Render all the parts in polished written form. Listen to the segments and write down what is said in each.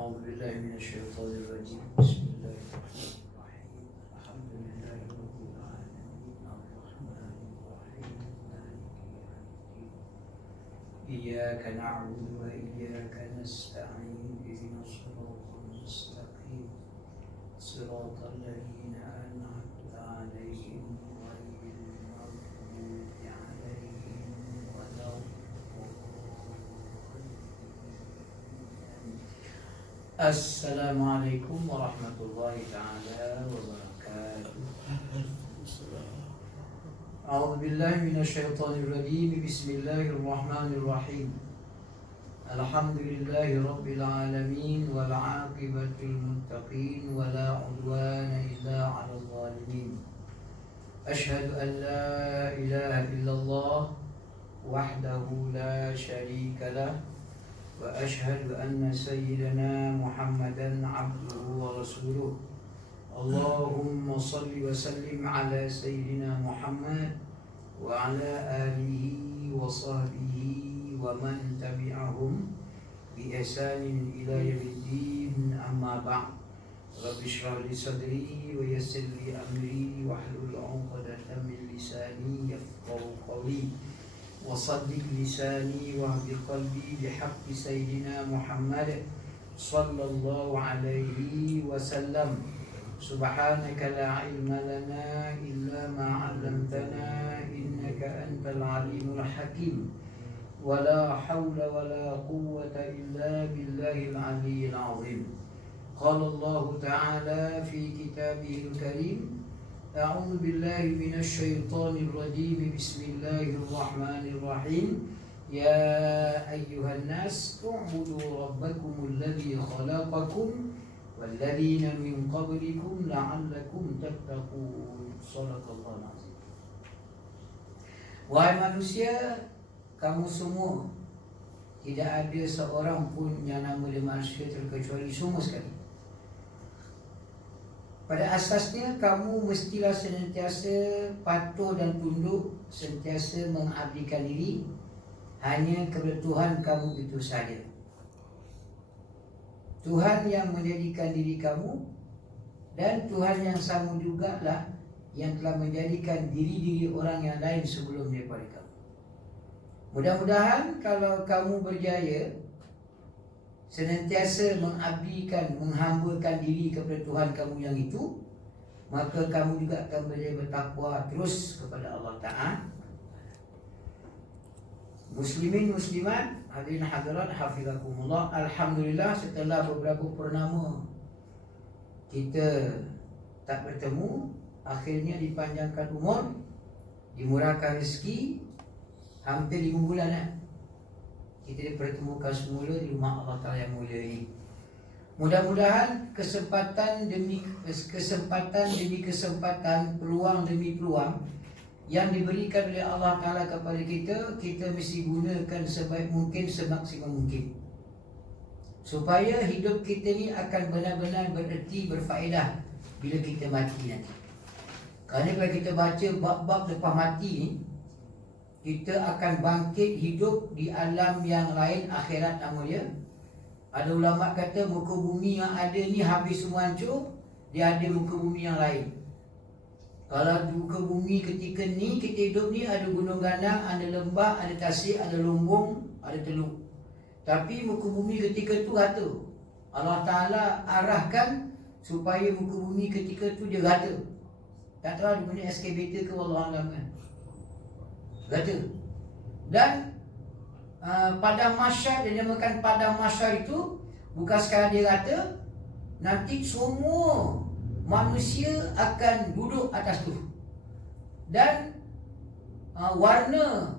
أعوذ بالله من الشيطان الرجيم بسم الله الرحمن الرحيم الحمد لله رب العالمين الرحمن الرحيم مالك يوم الدين إياك نعبد وإياك نستعين اهدنا الصراط المستقيم صراط الذين أنعمت عليهم غير المغضوب عليهم ولا Assalamualaikum warahmatullahi ta'ala wabarakatuh. A'udzu billahi minasyaitonir rajim. Bismillahirrahmanirrahim. Alhamdulillahi rabbil alamin wal 'aqibatu lil muttaqin wa la 'udwana illa 'alal zalimin. Asyhadu an la ilaha illallah wahdahu la syarika lah وأشهد أن سيدنا محمدا عبده ورسوله اللهم صل وسلم على سيدنا محمد وعلى آله وصحبه ومن تبعهم بإحسان إلى يوم الدين أما بعد رب اشرح لي صدري ويسر لي أمري واحلل عقدة من لساني يفقهوا قولي وصدق لساني واهد قلبي بحق سيدنا محمد صلى الله عليه وسلم سبحانك لا علم لنا إلا ما علمتنا إنك أنت العليم الحكيم ولا حول ولا قوة إلا بالله العلي العظيم قال الله تعالى في كتابه الكريم أعوذ بالله من الشيطان الرجيم بسم الله الرحمن الرحيم يا أيها الناس اعبدوا ربكم الذي خلقكم والذين من قبلكم لعلكم تتقون صدق الله العظيم. Wahai manusia, kamu semua, tidak ada seorang pun yang nama dia manusia terkecuali semua sekali. Pada asasnya kamu mestilah senantiasa patuh dan tunduk, sentiasa mengabdikan diri hanya kepada Tuhan kamu itu saja. Tuhan yang menjadikan diri kamu dan Tuhan yang sama juga lah yang telah menjadikan diri-diri orang yang lain sebelum daripada kamu. Mudah-mudahan kalau kamu berjaya senantiasa mengabdikan, menghambakan diri kepada Tuhan kamu yang itu, maka kamu juga akan berjaya bertakwa terus kepada Allah Ta'ala. Muslimin muslimat, hadirin hadirat hafizakumullah. Alhamdulillah, setelah beberapa purnama kita tak bertemu, akhirnya dipanjangkan umur, dimurahkan rezeki, hampir 5 bulan kita dipertemukan semula di rumah Allah Ta'ala yang mulia ini. Mudah-mudahan kesempatan demi kesempatan, peluang demi peluang yang diberikan oleh Allah Ta'ala kepada kita, kita mesti gunakan sebaik mungkin, semaksimal mungkin, supaya hidup kita ni akan benar-benar bererti, berfaedah bila kita mati nanti. Kerana kalau kita baca bab-bab lepas mati ni, kita akan bangkit hidup di alam yang lain, akhirat nama dia. Ada ulama kata muka bumi yang ada ni habis semua hancur, dia ada muka bumi yang lain. Kalau muka bumi ketika ni kita hidup ni ada gunung gandang, ada lembah, ada tasik, ada lumbung, ada teluk. Tapi muka bumi ketika tu rata. Allah Ta'ala arahkan supaya muka bumi ketika tu dia rata. Tak tahu dia punya excavator ke wallahualam kan, rata. Dan padang mahsyar, dia namakan padang mahsyar itu bukan sekadar dia rata, nanti semua manusia akan duduk atas tu. Dan warna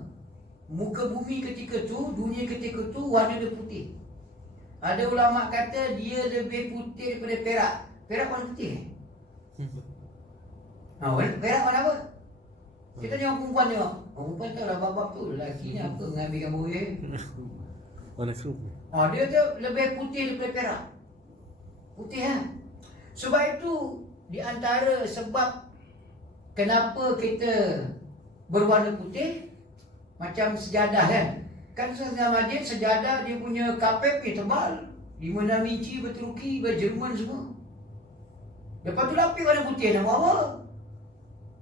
muka bumi ketika tu, dunia ketika tu, warna dia putih. Ada ulama kata dia lebih putih daripada perak. Perak warna putih. Perak warna apa? Kita tengok perempuan tengok. Perempuan tahu lah bab-bab tu. Lelaki ni apa mengambil gambar Warna kerup. dia tu lebih putih daripada perak. Putih kan? Sebab itu di antara sebab kenapa kita berwarna putih, macam sejadah kan. Kan sejadah masjid, sejadah dia punya kapet tebal. 5-6 inci berturuki, berjerman semua. Lepas tu lapis warna putih nak buat apa?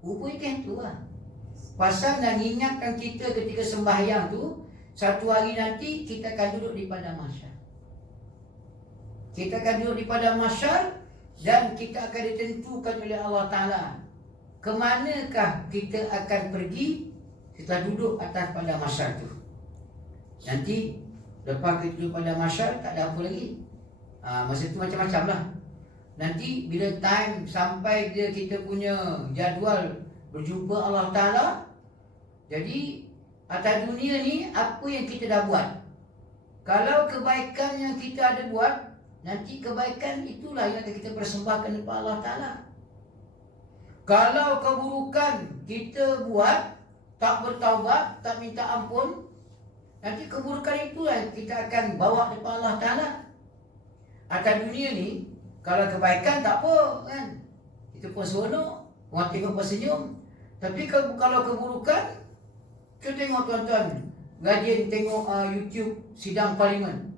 Rupanya tu lah. Pasal nak ingatkan kita ketika sembahyang tu, satu hari nanti kita akan duduk di padang mahsyar. Kita akan duduk di padang mahsyar dan kita akan ditentukan oleh Allah Ta'ala ke manakah kita akan pergi setelah duduk atas padang mahsyar tu. Nanti lepas kita duduk pada mahsyar tak ada apa lagi. Masa tu macam-macam lah. Nanti bila time sampai kita punya jadual berjumpa Allah Ta'ala, jadi atas dunia ni apa yang kita dah buat. Kalau kebaikan yang kita ada buat, nanti kebaikan itulah yang akan kita persembahkan kepada Allah Ta'ala. Kalau keburukan kita buat, tak bertaubat, tak minta ampun, nanti keburukan itulah yang kita akan bawa kepada Allah Ta'ala. Atas dunia ni, kalau kebaikan tak apa kan, kita pun seronok, orang tengok pun senyum. Tapi kalau keburukan, kita tengok tuan-tuan, Guardian tengok YouTube sidang parlimen.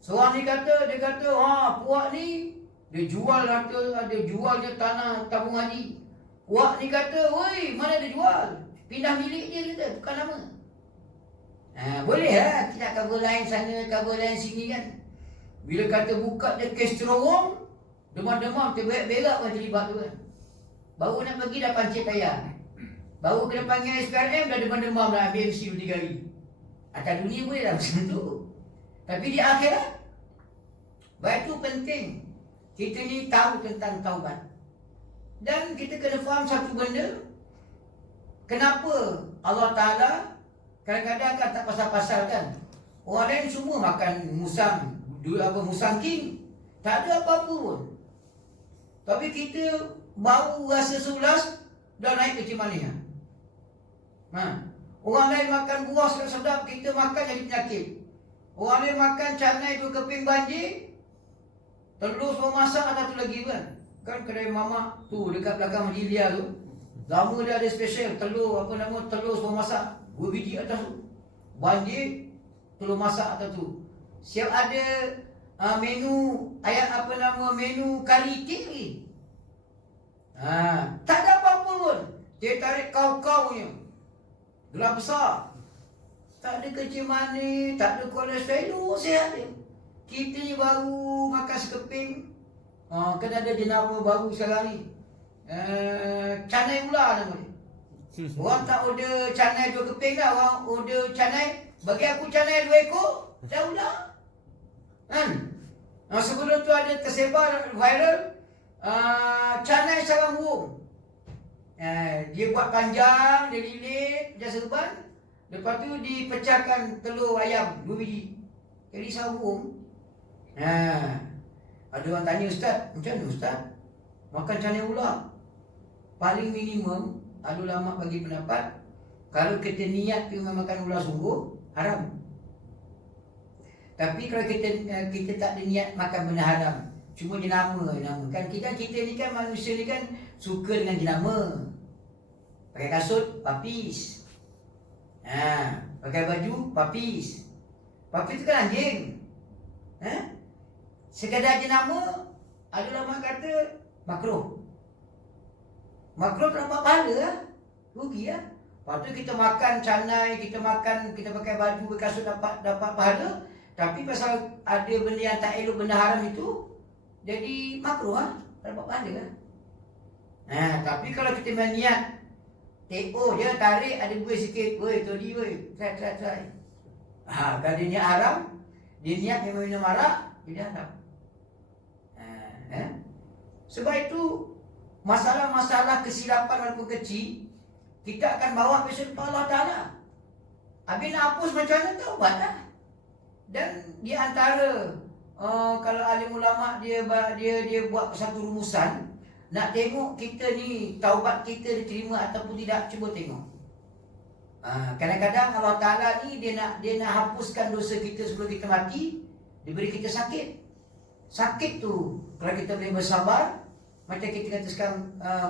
Seorang ni kata, dia kata, puak ni dia jual, kata dia jual je tanah tabung haji. Puak ni kata, woi, mana dia jual? Pindah milik dia, kata, bukan nama. Boleh lah, kita cover lain sana, cover lain sini kan. Bila kata buka dia kes terowong, demam-demam, terberak-berak pun terlibat tu kan. Baru nak pergi dah pancit tayar. Baru kena panggil SPRM dah demam-demam dah ambil MC 3 hari. Atas dunia boleh lah macam tu. Tapi di akhirat, baik tu penting kita ni tahu tentang taubat. Dan kita kena faham satu benda. Kenapa Allah Ta'ala kadang-kadang kan tak pasal-pasal kan. Orang lain semua makan musang king, tak ada apa-apa pun. Tapi kita baru rasa 11 dah naik kecil manis. Orang lain makan buah sedap-sedap, kita makan jadi penyakit. Orang lain makan canai 2 keping banjir, telur semua masak atau tu lagi kan. Kan kedai mamak tu dekat belakang Majilia tu, lama dia ada special telur telur semua masak 2 biji atas tu. Banjir, telur masak atas tu. Siap ada menu menu kari itik ni. Tak ada apa-apa pun. Dia tarik kau-kaunya, gelas besar. Tak ada kecil manis, tak ada kolesterol, sihat dia. Kita ni baru makan sekeping. Kena ada jenama baru sekarang ni. Canai ular nama dia. Orang tak order canai 2 keping dah. Orang order canai, bagi aku canai 2 ekor, dah ular. Sebelum tu ada tersebar viral canai sarang burung. Dia buat panjang, dia lilit, dia serban. Lepas tu dipecahkan telur ayam 2 biji. Jadi sarang burung. Ada orang tanya, Ustaz, macam mana Ustaz makan canai ular? Paling minimum, ada ulama bagi pendapat, kalau kita niat makan ular sungguh, haram. Tapi kalau kita tak ada niat makan benda haram, cuma jenama kan, kita ni kan manusia ni kan suka dengan jenama. Pakai kasut, papis. Pakai baju, papis. Papis tu kan anjing. Sekadar jenama, ada ulama kata makruh. Makruh tak dapat pahala lah. Rugi lah. Lepas tu kita makan canai, kita pakai baju, berkasut dapat pahala. Tapi pasal ada benda yang tak elok, benda haram itu, jadi makruh lah. Tak dapat pahala lah. Tapi kalau kita niat TO je, tarik, ada buih sikit. Woi, tadi woi, try. Kalau dia niat haram, dia niat memang minum arak, jadi haram. Sebab itu masalah-masalah kesilapan walaupun kecil, kita akan bawa besok kepada Allah Ta'ala. Habis nak hapus macam mana, taubat lah. Dan di antara kalau alim ulama dia buat satu rumusan, nak tengok kita ni taubat kita diterima ataupun tidak, cuba tengok. Kadang-kadang Allah Ta'ala ni dia nak hapuskan dosa kita sebelum kita mati, dia beri kita sakit. Sakit tu kalau kita boleh bersabar, macam kita kata sekarang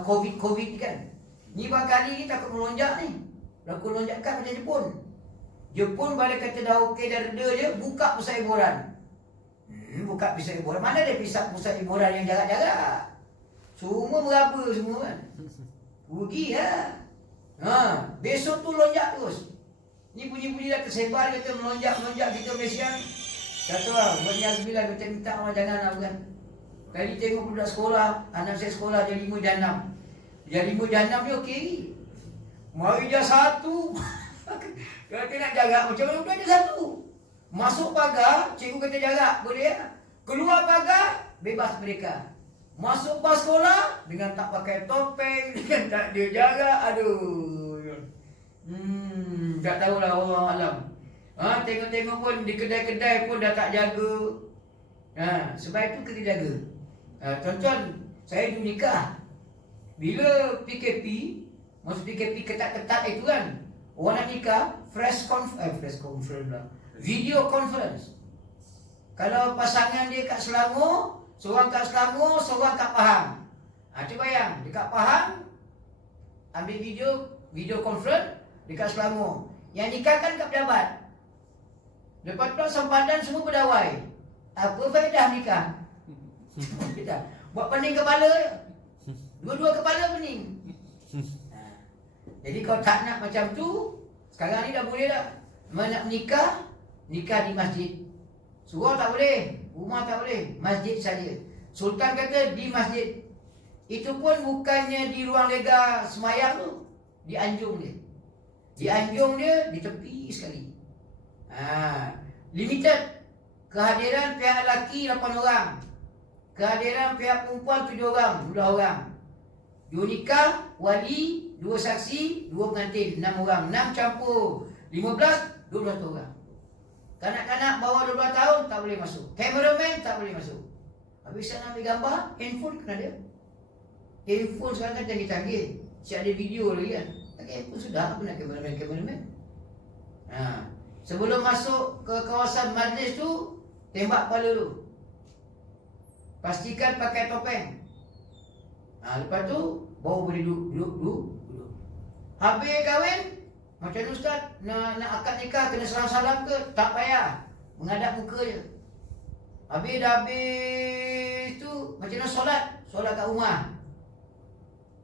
COVID ni kan. Ni barangkali ni takut melonjak ni. Laku lonjakan macam Jepun. Jepun pada kata dah okey, dah reda je, buka pusat hiburan. Buka pisau hiburan. Mana ada pusat hiburan yang jarak-jarak? Semua meraba semua kan. Rugi lah. Besok tu lonjak terus. Ni bunyi-bunyi dah tersebar, kata melonjak kita Malaysia. Kata lah, buatnya Alhamdulillah, kata minta orang jangan lah kan. Kali tengok budak sekolah, anak saya sekolah dia 5 dan 6. Dia 5 dan 6 dia okey. Mari dia 1. Kata nak jaga macam mana budak dia 1. Masuk pagar, cikgu kata jarak, boleh ya? Keluar pagar, bebas mereka. Masuk pas sekolah, dengan tak pakai topeng, dengan tak dia jarak, aduh. Tak tahulah orang alam. Tengok-tengok pun di kedai-kedai pun dah tak jaga. Sebab itu kita jaga. Tuan-tuan, saya dulu nikah. Bila PKP, masuk PKP ketat-ketat itu kan, orang nak nikah, fresh conference lah. Video conference. Kalau pasangan dia kat Selangor, seorang kat Selangor, seorang kat Pahang. Cuba bayang, dekat Pahang ambil video conference, dekat Selangor. Yang nikah kan kat pejabat. Lepas tu sempadan semua berdawai. Apa faedah nikah? Buat pening kepala je. Dua-dua kepala pening. Jadi kalau tak nak macam tu, sekarang ni dah boleh dah. Mana nak nikah di masjid. Surau tak boleh, rumah tak boleh, masjid saja. Sultan kata di masjid. Itu pun bukannya di ruang lega semayang tu, di anjung dia. Di anjung dia, di tepi sekali. Limited. Kehadiran pihak lelaki 8 orang. Kehadiran pihak perempuan 7 orang, 2 orang. 2 nikah, wali, 2 saksi, 2 pengantin, 6 orang. 6 campur 15, 12 orang. Kanak-kanak bawah 12 tahun tak boleh masuk. Cameraman tak boleh masuk. Habis saya nak ambil gambar, handphone kena ada. Handphone sekarang kan canggih-canggih. Siap ada video lagi kan. Tak handphone sudah, apa nak cameraman. Sebelum masuk ke kawasan majlis tu, tembak kepala tu. Pastikan pakai topeng. Lepas tu baru boleh duduk. Habis kahwin, macam ni ustaz, nak akad nikah kena salam-salam ke? Tak payah, menghadap muka je. Habis tu macam mana solat kat rumah.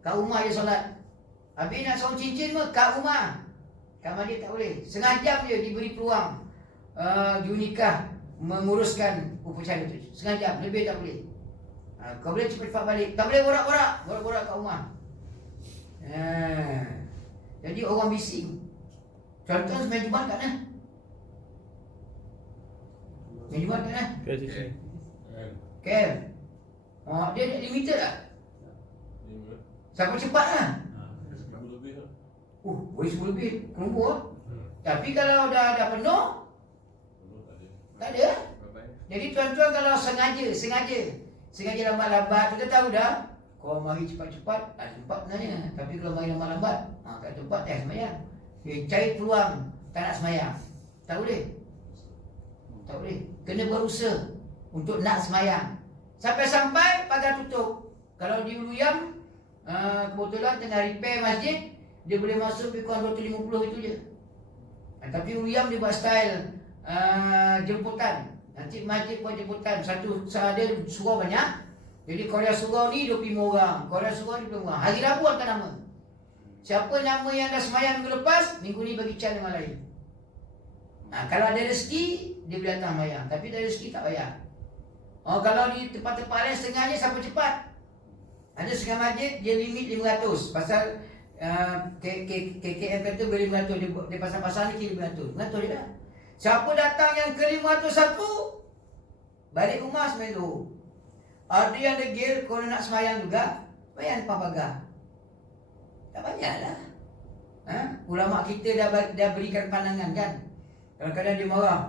Kat rumah je solat. Habis nak sarung cincin pun kat rumah. Kat masjid tak boleh. Setengah jam je diberi peluang junikah menguruskan upacara tu. Setengah jam, lebih tak boleh. Kau boleh cepat balik. Tak boleh borak-borak kat rumah. Jadi orang bising. Contoh semain Jumaat kat mana? Semain Jumaat kat mana? KL. Dia limited tak? Siapa cepat lah. Boleh 10 lebih. Kelompok lah. Tapi kalau dah penuh, tak ada. Jadi tuan-tuan kalau sengaja lambat-lambat, kita tahu dah. Kalau mari cepat-cepat, tak sempat sebenarnya. Tapi kalau mari lambat-lambat, kat tempat semayang. Cari peluang, tak nak semayang. Tak boleh. Kena berusaha untuk nak semayang. Sampai-sampai pagar tutup. Kalau di Uluyam, kebetulan tengah repair masjid, dia boleh masuk lebih kurang 250 itu je. Tapi Uluyam dia buat style jemputan. Nanti masjid buat jemputan. Dia surau banyak. Jadi Korea surau ni 25 orang, Korea surau ni 25 orang. Hari Rabu akan nama. Siapa nama yang dah semayang minggu lepas, minggu ni bagi can dengan lain. Kalau ada rezeki, dia boleh datang semayang. Tapi tak ada rezeki, tak payah. Kalau di tempat-tempat lain setengahnya sampai cepat. Ada setengah masjid, dia limit 500. Pasal KKM kata boleh 500. Dia pasal-pasal ni kira 500. 500 je dah. Siapa datang yang ke 501, balik rumah semayang tu. Ada yang degil, kalau nak semayang juga, bayar depan pagar. Tak payahlah. Ulama kita dah berikan pandangan kan. Kadang-kadang dia marah.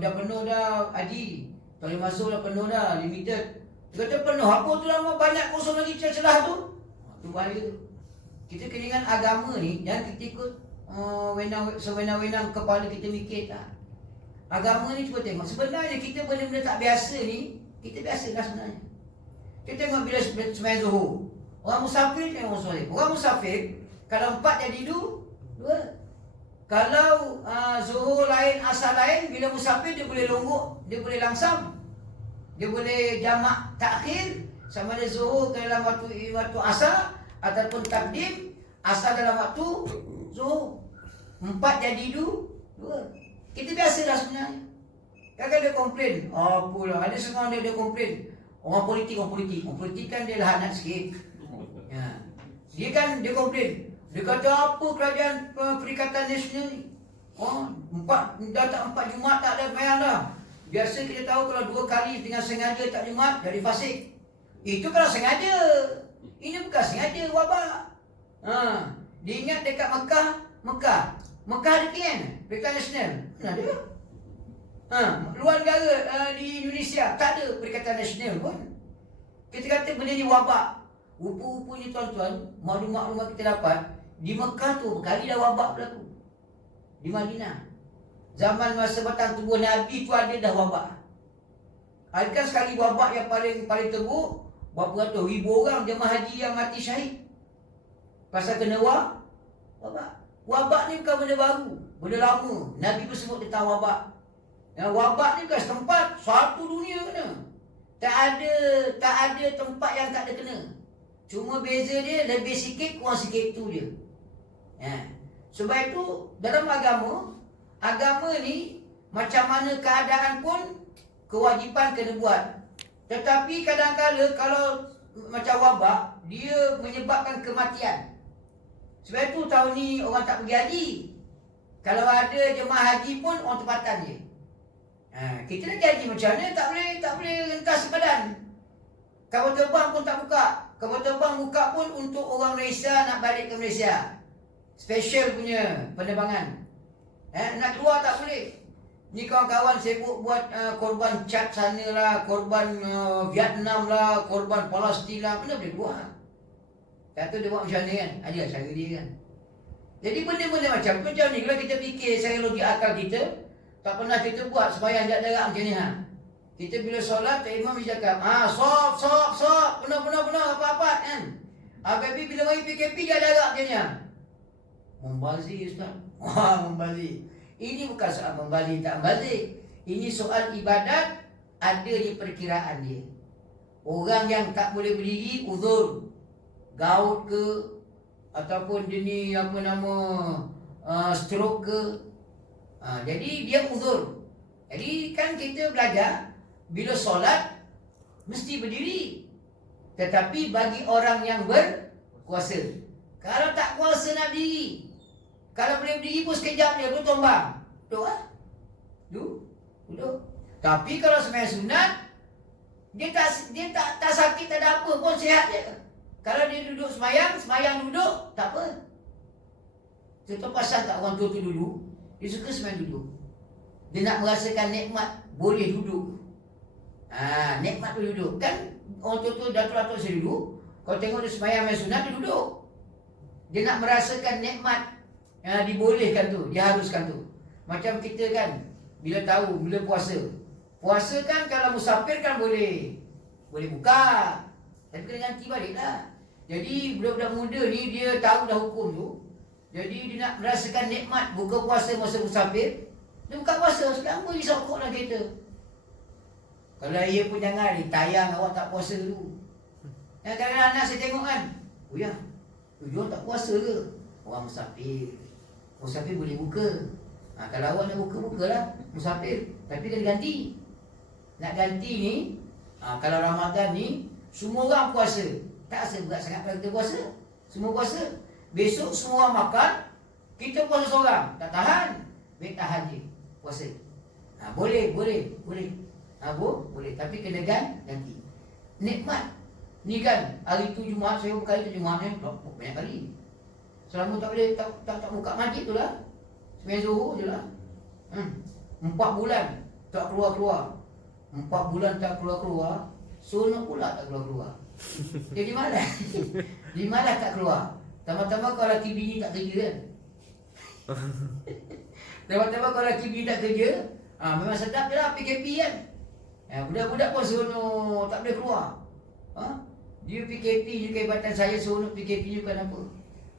Dah penuh dah Haji. Tak boleh masuk dah, penuh dah, limited. Dia kata penuh, apa tu lama banyak kosong lagi celah tu. Tu bahaya tu. Kita kena ingat agama ni, jangan kita ikut sewenang-wenang kepala kita mikir tak. Agama ni cuba tengok. Sebenarnya kita benda-benda tak biasa ni, kita biasa dah sebenarnya. Kita tengok bila sembahyang Zuhur. Orang musafir tengok orang soleh. Orang musafir, kalau 4 jadi 2. Kalau zuhur lain, asar lain, bila musafir dia boleh longgok, dia boleh langsam, dia boleh jamak takhir, sama ada zuhur dalam waktu asar ataupun takdim, asar dalam waktu zuhur. 4 jadi 2. Kita biasalah sebenarnya. Kadang dia komplain, apalah, ada semua dia komplain. Orang politik kan dia lahanat sikit. Ya. Dia komplain. Dia kata apa kerajaan Perikatan Nasional ni? Dah tak 4 Jumaat tak ada sembahyang dah. Biasa kita tahu kalau 2 kali dengan sengaja tak Jumaat jadi fasik. Itu kalau sengaja. Ini bukan sengaja wabak. Dia ingat dekat Mekah ada kan? Perikatan Nasional. Mana ada? Luar negara di Indonesia tak ada Perikatan Nasional pun. Kita kata benda ni wabak. Rupa-rupanya tuan-tuan, maklumat kita dapat, di Mekah tu berkali dah wabak berlaku. Di Madinah. Zaman masa batang tubuh Nabi tu ada dah wabak. Adakah sekali wabak yang paling teruk, berapa ratus ribu orang jemaah haji yang mati syahid pasal kena wabak. Wabak ni bukan benda baru, benda lama. Nabi pun sebut tentang wabak. Wabak ni bukan setempat, satu dunia kena. Tak ada tempat yang tak ada kena. Cuma beza dia lebih sikit, kurang sikit tu je. Sebab itu dalam agama ni macam mana keadaan pun kewajipan kena buat. Tetapi kadang-kadang kalau macam wabak, dia menyebabkan kematian. Sebab itu tahun ni orang tak pergi haji. Kalau ada jemaah haji pun orang tempatan je. Kita nak haji macam mana? Tak boleh rentas badan. Kapal terbang pun tak buka. Kapal terbang buka pun untuk orang Malaysia nak balik ke Malaysia. Special punya penerbangan. Nak keluar tak boleh. Ni kawan-kawan sibuk buat korban Chad sana lah, korban Vietnam lah, korban Palestin lah. Mana boleh keluar? Kata dia buat macam mana kan? Ada cara dia kan. Jadi benda-benda macam ni kalau kita fikir secara logik akal kita, tak pernah kita buat sembahyang jarak macam ni Kita bila solat, imam dia cakap, sop, benar, apa-apa kan. Tapi bila mari PKP dia jarak macam ni Membazir Ustaz. Membazir. Ini bukan soal membazir tak membazir. Ini soal ibadat, ada di perkiraan dia. Orang yang tak boleh berdiri, uzur. Gaut ke, ataupun dia ni stroke ke. Jadi dia uzur. Jadi kan kita belajar, bila solat, mesti berdiri. Tetapi bagi orang yang berkuasa. Kalau tak kuasa nak berdiri, kalau boleh berdiri pun sekejap dia, tu tombang. Duduk. Tapi kalau sembahyang sunat, dia tak sakit, tak ada apa pun, sihat je. Kalau dia duduk sembahyang duduk, tak apa. Contoh pasal tak orang tua tu dulu, dia suka sembahyang duduk. Dia nak merasakan nikmat boleh duduk. Nikmat tu duduk. Kan orang tua datuk-datuk saya dulu, kalau tengok dia sembahyang sunat, dia duduk. Dia nak merasakan nikmat dibolehkan tu, diharuskan tu. Macam kita kan, bila puasa. Puasa kan kalau musafir kan boleh buka. Tapi kena ganti balik lah. Jadi budak-budak muda ni dia tahu dah hukum tu. Jadi dia nak merasakan nikmat buka puasa masa musafir. Dia buka puasa, selama dia sokok dalam kereta. Kalau ia pun jangan ditayang awak tak puasa dulu. Kadang-kadang anak saya tengok kan, tujuan tak puasa ke? Orang musafir. Musafir boleh buka. Kalau awak nak buka, bukalah musafir. Tapi kena ganti. Nak ganti ni, kalau Ramadan ni, semua orang puasa. Tak rasa berat sangat kalau kita puasa. Semua puasa. Besok semua orang makan, kita puasa seorang. Tak tahan. Baik tahan je. Puasa. Boleh. Boleh. Tapi kena ganti. Nikmat. Ni kan, hari tu Jumaat, saya berkali tu Jumaat ni, banyak kali. Selama tak boleh, tak buka masjid tu lah. Sembahyang zuhur je lah. 4 bulan tak keluar-keluar. 4 bulan tak keluar-keluar. Sunat pula tak keluar-keluar. Jadi malas. Di malas tak keluar. Tambah-tambah kalau laki bini tak kerja kan. Tambah-tambah kalau laki bini tak kerja, memang sedap je lah PKP kan. Budak-budak pun sunat tak boleh keluar. Dia PKP je, kehebatan saya sunat PKP je bukan apa.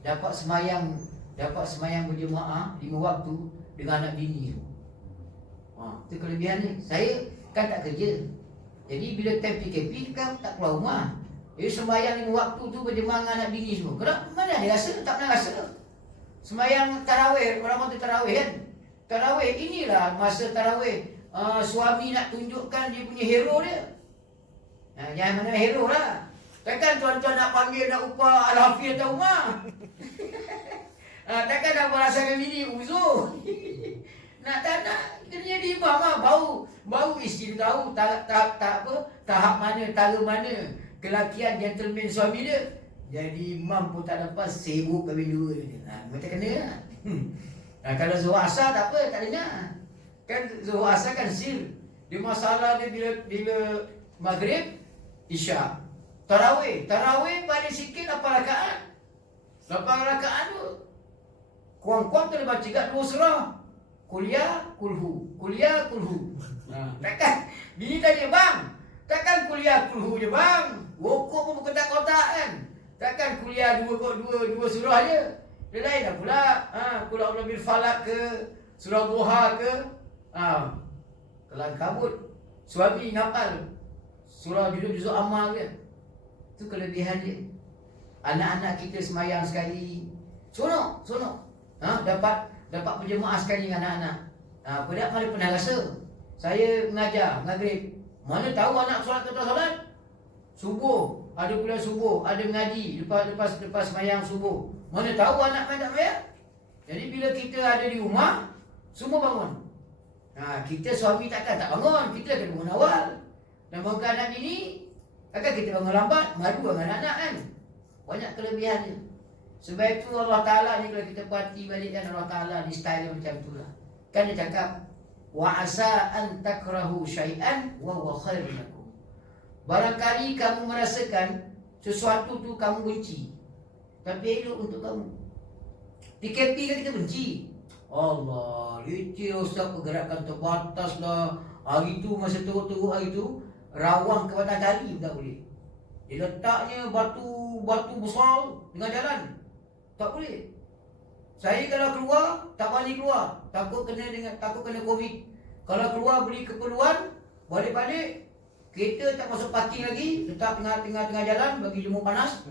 Dapat semayang dapat semayang berjemaah 5 waktu dengan anak bini tu. Itu kelebihan ni. Saya kan tak kerja. Jadi bila time PKP kan tak keluar rumah. Jadi sembahyang 5 waktu tu berjemaah dengan anak bini semua. Kenapa? Mana ada rasa? Tak pernah rasa. Sembahyang tarawih, orang kata tarawih kan. Tarawih inilah masa tarawih. Suami nak tunjukkan dia punya hero dia. Jangan mana hero lah. Takkan tuan-tuan nak panggil nak upah Al-Hafiz atau Umar. Takkan nak merasakan bini uzur. Tak nak kena jadi imam lah. Bau isteri tahu tahap mana, tara mana kelakian gentleman suami dia. Jadi imam pun tak dapat, sibuk kahwin dua dia. Macam kena lah. Kalau Zuhur Asar tak apa, tak dengar. Kan Zuhur Asar kan sil. Dia masalah dia bila Maghrib, Isyak. Tarawih paling sikit 8 rakaat. 8 rakaat tu kurang-kurang tu dia baca kat 2 surah. Kuliah, kulhu. Takkan bini tanya, bang, takkan kuliah kulhu je bang? Rokok pun berkotak-kotak kan. Takkan kuliah dua surah je. Dia lain dah pula. Qul a'udzu bil falaq ke, surah duha ke. Kelang kabut. Suami ngapal surah juzuk amal ke. Itu kelebihan dia. Anak-anak kita semayang sekali, Sonok. Dapat berjemaah sekali dengan anak-anak. Budak mana pernah rasa. Saya mengajar maghrib. Mana tahu anak solat ke tak solat? Subuh, ada pula subuh, ada mengaji lepas semayang subuh. Mana tahu anak main tak main? Jadi bila kita ada di rumah, semua bangun. Kita suami takkan tak bangun, kita kena bangun awal. Dan bangunkan anak bini, takkan kita bangun lambat, madu dengan anak-anak kan. Banyak kelebihan dia. Sebab itu Allah Ta'ala ni kalau kita perhati balik kan, Allah Ta'ala ni style macam tu lah. Kan dia cakap, wa asa an takrahu syai'an wa huwa khairun lakum. Barangkali kamu merasakan sesuatu tu kamu benci, tapi elok untuk kamu. PKP kan kita benci. Allah, leceh Ustaz, pergerakan terbatas lah. Hari tu masa teruk-teruk hari tu, rawang ke Batang Kali tak boleh. Dia letaknya batu besar tengah jalan. Tak boleh. Saya kalau keluar, tak berani keluar. Takut kena COVID. Kalau keluar beli keperluan, balik-balik, kereta tak masuk parking lagi, letak tengah jalan bagi jemur panas.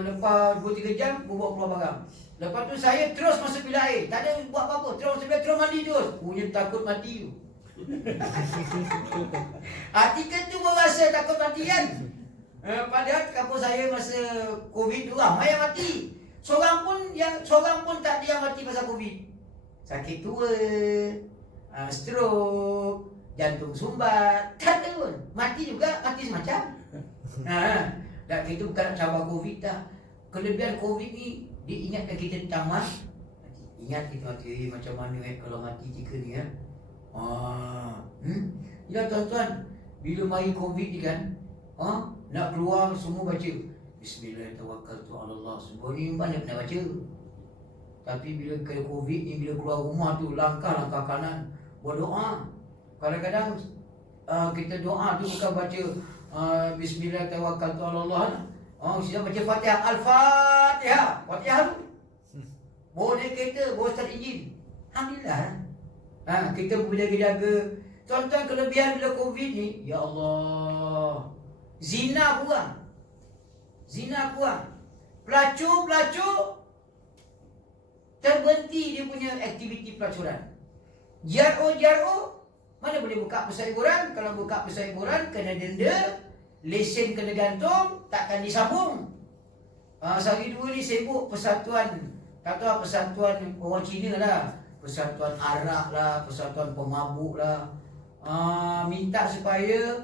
Lepas 2-3 jam, bawa keluar barang. Lepas tu saya terus masuk bilik air. Tak ada buat apa-apa. Terus masuk bilik, terus mandi terus. Punya takut mati tu. Ketika tu baru rasa takut mati kan. Padahal kampung saya masa COVID tu ramai yang mati. Seorang pun tak ada yang mati pasal COVID. Sakit tua, stroke, jantung sumbat, tak ada pun. Mati juga, mati semacam. Dan kita bukan nak cabar COVID tak. Kelebihan COVID ni, dia ingatkan kita tentang mati. Ingat kita mati, macam mana kalau mati jika ni kan. Ya tuan-tuan, bila mari COVID ni kan, nak keluar semua baca Bismillahirrahmanirrahim. Semua ni mana pernah baca. Tapi bila kena COVID ni, bila keluar rumah tu, langkah kanan, berdoa. Kadang-kadang kita doa tu bukan baca Bismillahirrahmanirrahim. Kita baca Fatihah. Al-Fatihah. Fatihah tu bawa naik kereta, bawa start enjin. Alhamdulillah. Kita berjaga-jaga. Tuan-tuan, kelebihan bila COVID ni, ya Allah, Zina kurang. Pelacur terberhenti dia punya aktiviti pelacuran. JRO mana boleh buka pusat hiburan. Kalau buka pusat hiburan kena denda, lesen kena gantung, takkan disambung. Sehari dua ni sibuk persatuan, tak tahu persatuan orang Cina lah, persatuan arak lah, persatuan pemabuk lah, minta supaya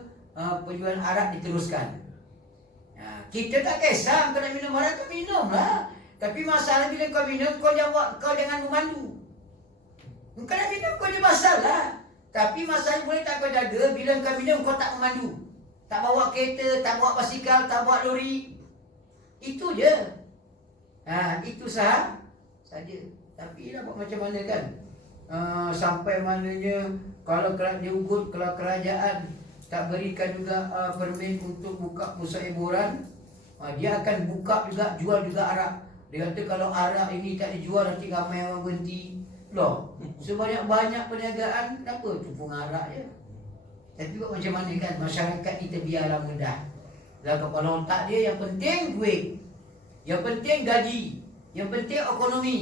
penjualan arak diteruskan. Kita tak kisah kau nak minum arak, kau minum lah. Tapi masalah bila kau minum, kau jangan memandu. Kau nak minum, kau ada masalah. Tapi masalah boleh tak kau jaga, bila kau minum, kau tak memandu. Tak bawa kereta, tak bawa basikal, tak bawa lori. Itu je. Itu saja. Tapi nak buat macam mana kan? Sampai mananya kalau diugut, kalau kerajaan tak berikan juga permit untuk buka pusat hiburan, dia akan buka juga, jual juga arak. Dia kata kalau arak ini tak dijual nanti ramai orang berhenti. Loh, sebanyak-banyak perniagaan, kenapa tupung arak je? Tapi buat macam mana kan, masyarakat kita biarlah mudah. Dalam kepala otak dia yang penting duit, yang penting gaji, yang penting ekonomi.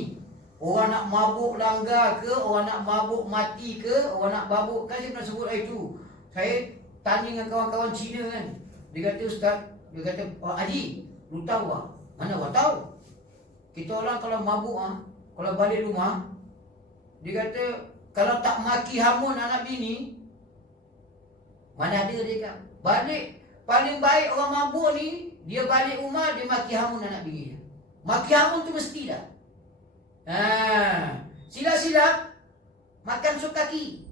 Orang nak mabuk langgar ke, orang nak mabuk mati ke, orang nak mabuk, kan saya pernah sebut itu. Saya tanya dengan kawan-kawan Cina kan. Dia kata, Ustaz, dia kata, oh, Haji, lu tahu tak? Mana awak tahu? Kita orang kalau mabuk, kalau balik rumah, dia kata, kalau tak maki hamun anak bini, mana ada dia kan? Balik, paling baik orang mabuk ni, dia balik rumah, dia maki hamun anak bini dia. Maki hamun tu mesti dah. Silap-silap makan sup kaki.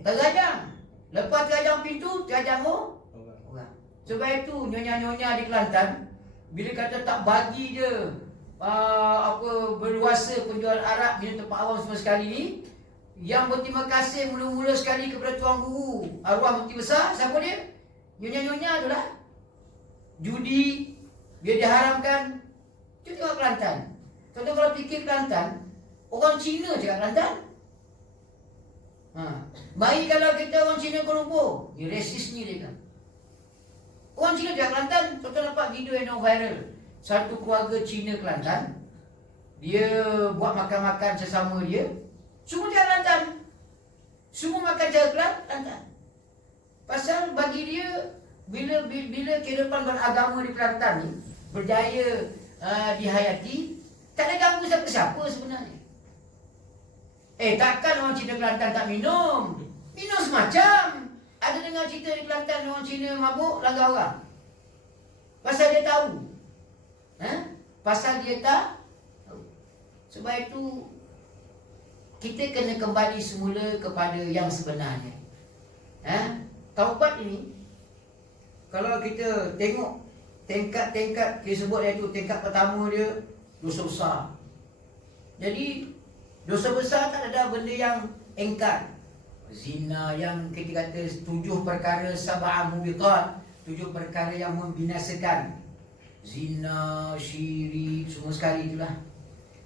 Terajang. Lepas terajang pintu, terajang orang. Sebab itu nyonya-nyonya di Kelantan bila kata tak bagi je berluasa penjual arak minum tempat awam semua sekali ni, yang berterima kasih mula-mula sekali kepada Tuan Guru arwah Mufti Besar, siapa dia? Nyonya-nyonya tu lah. Judi biar diharamkan. Itu tengok Kelantan. Tuan-tuan kalau fikir Kelantan, orang Cina cakap Kelantan. Baik kalau kita orang Cina Kuala Lumpur, ni resis ni dia kan. Orang Cina cakap Kelantan. Tuan-tuan nampak video yang viral. Satu keluarga Cina Kelantan, dia buat makan-makan sesama dia, semua cakap Kelantan. Semua makan cara Kelantan. Pasal bagi dia, bila kehidupan beragama di Kelantan ni berjaya dihayati, tak ada ganggu siapa-siapa sebenarnya. Takkan orang Cina Kelantan tak minum. Minum semacam. Ada dengar cerita di Kelantan orang Cina mabuk langgar orang. Pasal dia tahu. Pasal dia tak tahu. Sebab itu kita kena kembali semula kepada yang sebenarnya. Taubat ini, kalau kita tengok tingkat-tingkat, kita sebut iaitu tingkat pertama dia dosa besar. Jadi dosa besar tak ada benda yang engkar. Zina yang kita kata 7 perkara sab'ah mubiqat, 7 perkara yang membinasakan. Zina, syirik, semua sekali itulah.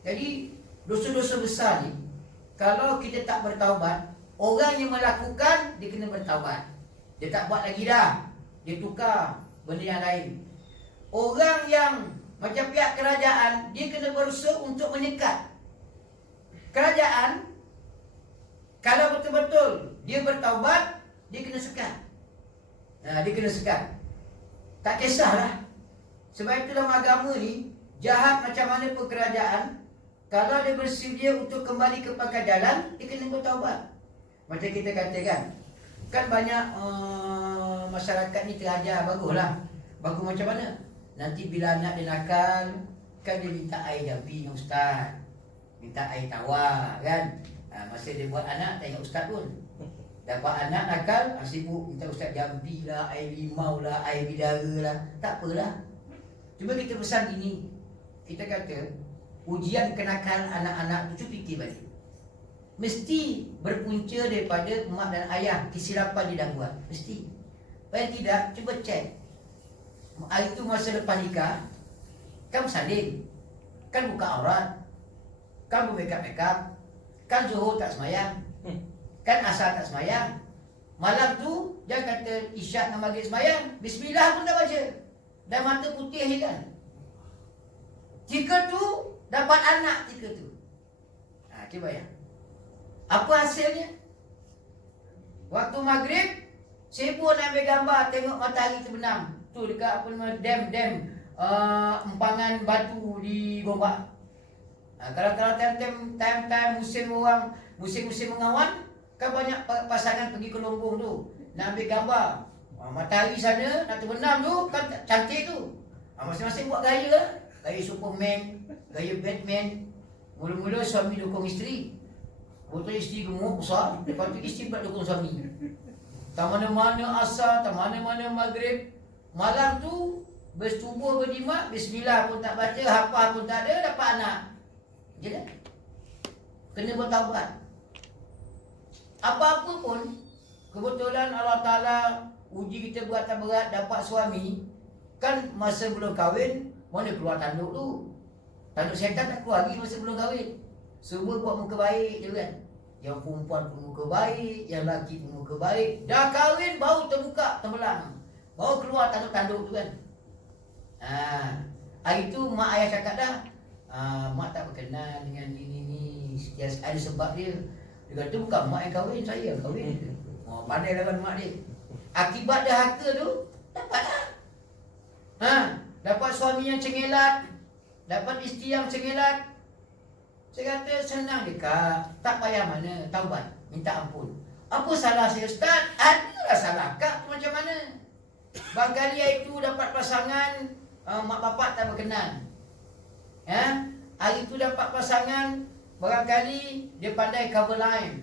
Jadi dosa-dosa besar ni, kalau kita tak bertaubat, orang yang melakukan dia kena bertaubat. Dia tak buat lagi dah, dia tukar benda yang lain. Orang yang macam pihak kerajaan, dia kena berusaha untuk menyekat. Kerajaan, kalau betul-betul dia bertaubat, dia kena sekat. Dia kena sekat. Tak kisahlah. Sebab itu dalam agama ni, jahat macam mana pun kerajaan, kalau dia bersedia untuk kembali ke pangkal jalan, dia kena bertaubat. Macam kita katakan, kan banyak masyarakat ni terajar, baguslah. Bagus macam mana? Nanti bila anak dia nakal, kan dia minta air jampi dengan ustaz, minta air tawar kan. Masa dia buat anak, tak ingat ustaz pun. Dapat anak nakal, sibuk minta ustaz jampi lah, air limau lah, air bidara lah. Tak apalah. Cuma kita pesan gini, kita kata ujian kenakalan anak-anak tu, cuba fikir balik. Mesti berpunca daripada mak dan ayah, kesilapan dia dah buat. Mesti. Paling tidak, cuba cek. Hari tu masa lepas nikah, kan bersalin, kan buka aurat, kan bermakeup-makeup, kan zuhur tak semayang, kan asar tak semayang. Malam tu, dia kata isyak dengan maghrib semayang, bismillah pun tak baca. Dan mata putih je kan. Jika tu dapat anak, jika tu cuba ya, apa hasilnya? Waktu maghrib sibuk nak ambil gambar, tengok matahari terbenam tu dekat apa nama dam empangan batu di Gombak. Kalau time musim orang, musim mengawan, kan banyak pasangan pergi ke Lombong tu nak ambil gambar. Matahari sana nak terbenam tu kan cantik tu. Masing-masing buat gaya lah. Gaya Superman, gaya Batman. Mula-mula suami dukung isteri. Betul isteri gemuk besar, lepas tu isteri pula dukung suami. Tak mana-mana asar, tak mana-mana maghrib. Malam tu bersetubuh berjimat, bismillah pun tak baca, hafal pun tak ada, dapat anak. Je dah. Kena bertaubat. Apa-apa pun, kebetulan Allah Ta'ala uji kita berat-berat dapat suami. Kan masa belum kahwin, mana keluar tanduk tu. Tanduk syaitan tak keluar lagi masa belum kahwin. Semua buat muka baik je kan. Yang perempuan pun muka baik, yang lelaki pun muka baik. Dah kahwin baru terbuka, terbelang. Baru keluar tanduk-tanduk tu kan. Hari tu mak ayah cakap dah, mak tak berkenan dengan ni. Ada sebab dia. Dia kata bukan mak yang kahwin, saya yang kahwin. Pandai lawan mak dia. Akibat derhaka tu, dapatlah. Dapat suami yang cengelat, dapat isteri yang cengelat. Saya kata senang je kak, tak payah mana, taubat, minta ampun. Apa salah saya ustaz? Adalah salah kak, macam mana? Barangkali hari itu dapat pasangan, mak bapak tak berkenan. Hari itu dapat pasangan, barangkali dia pandai cover line.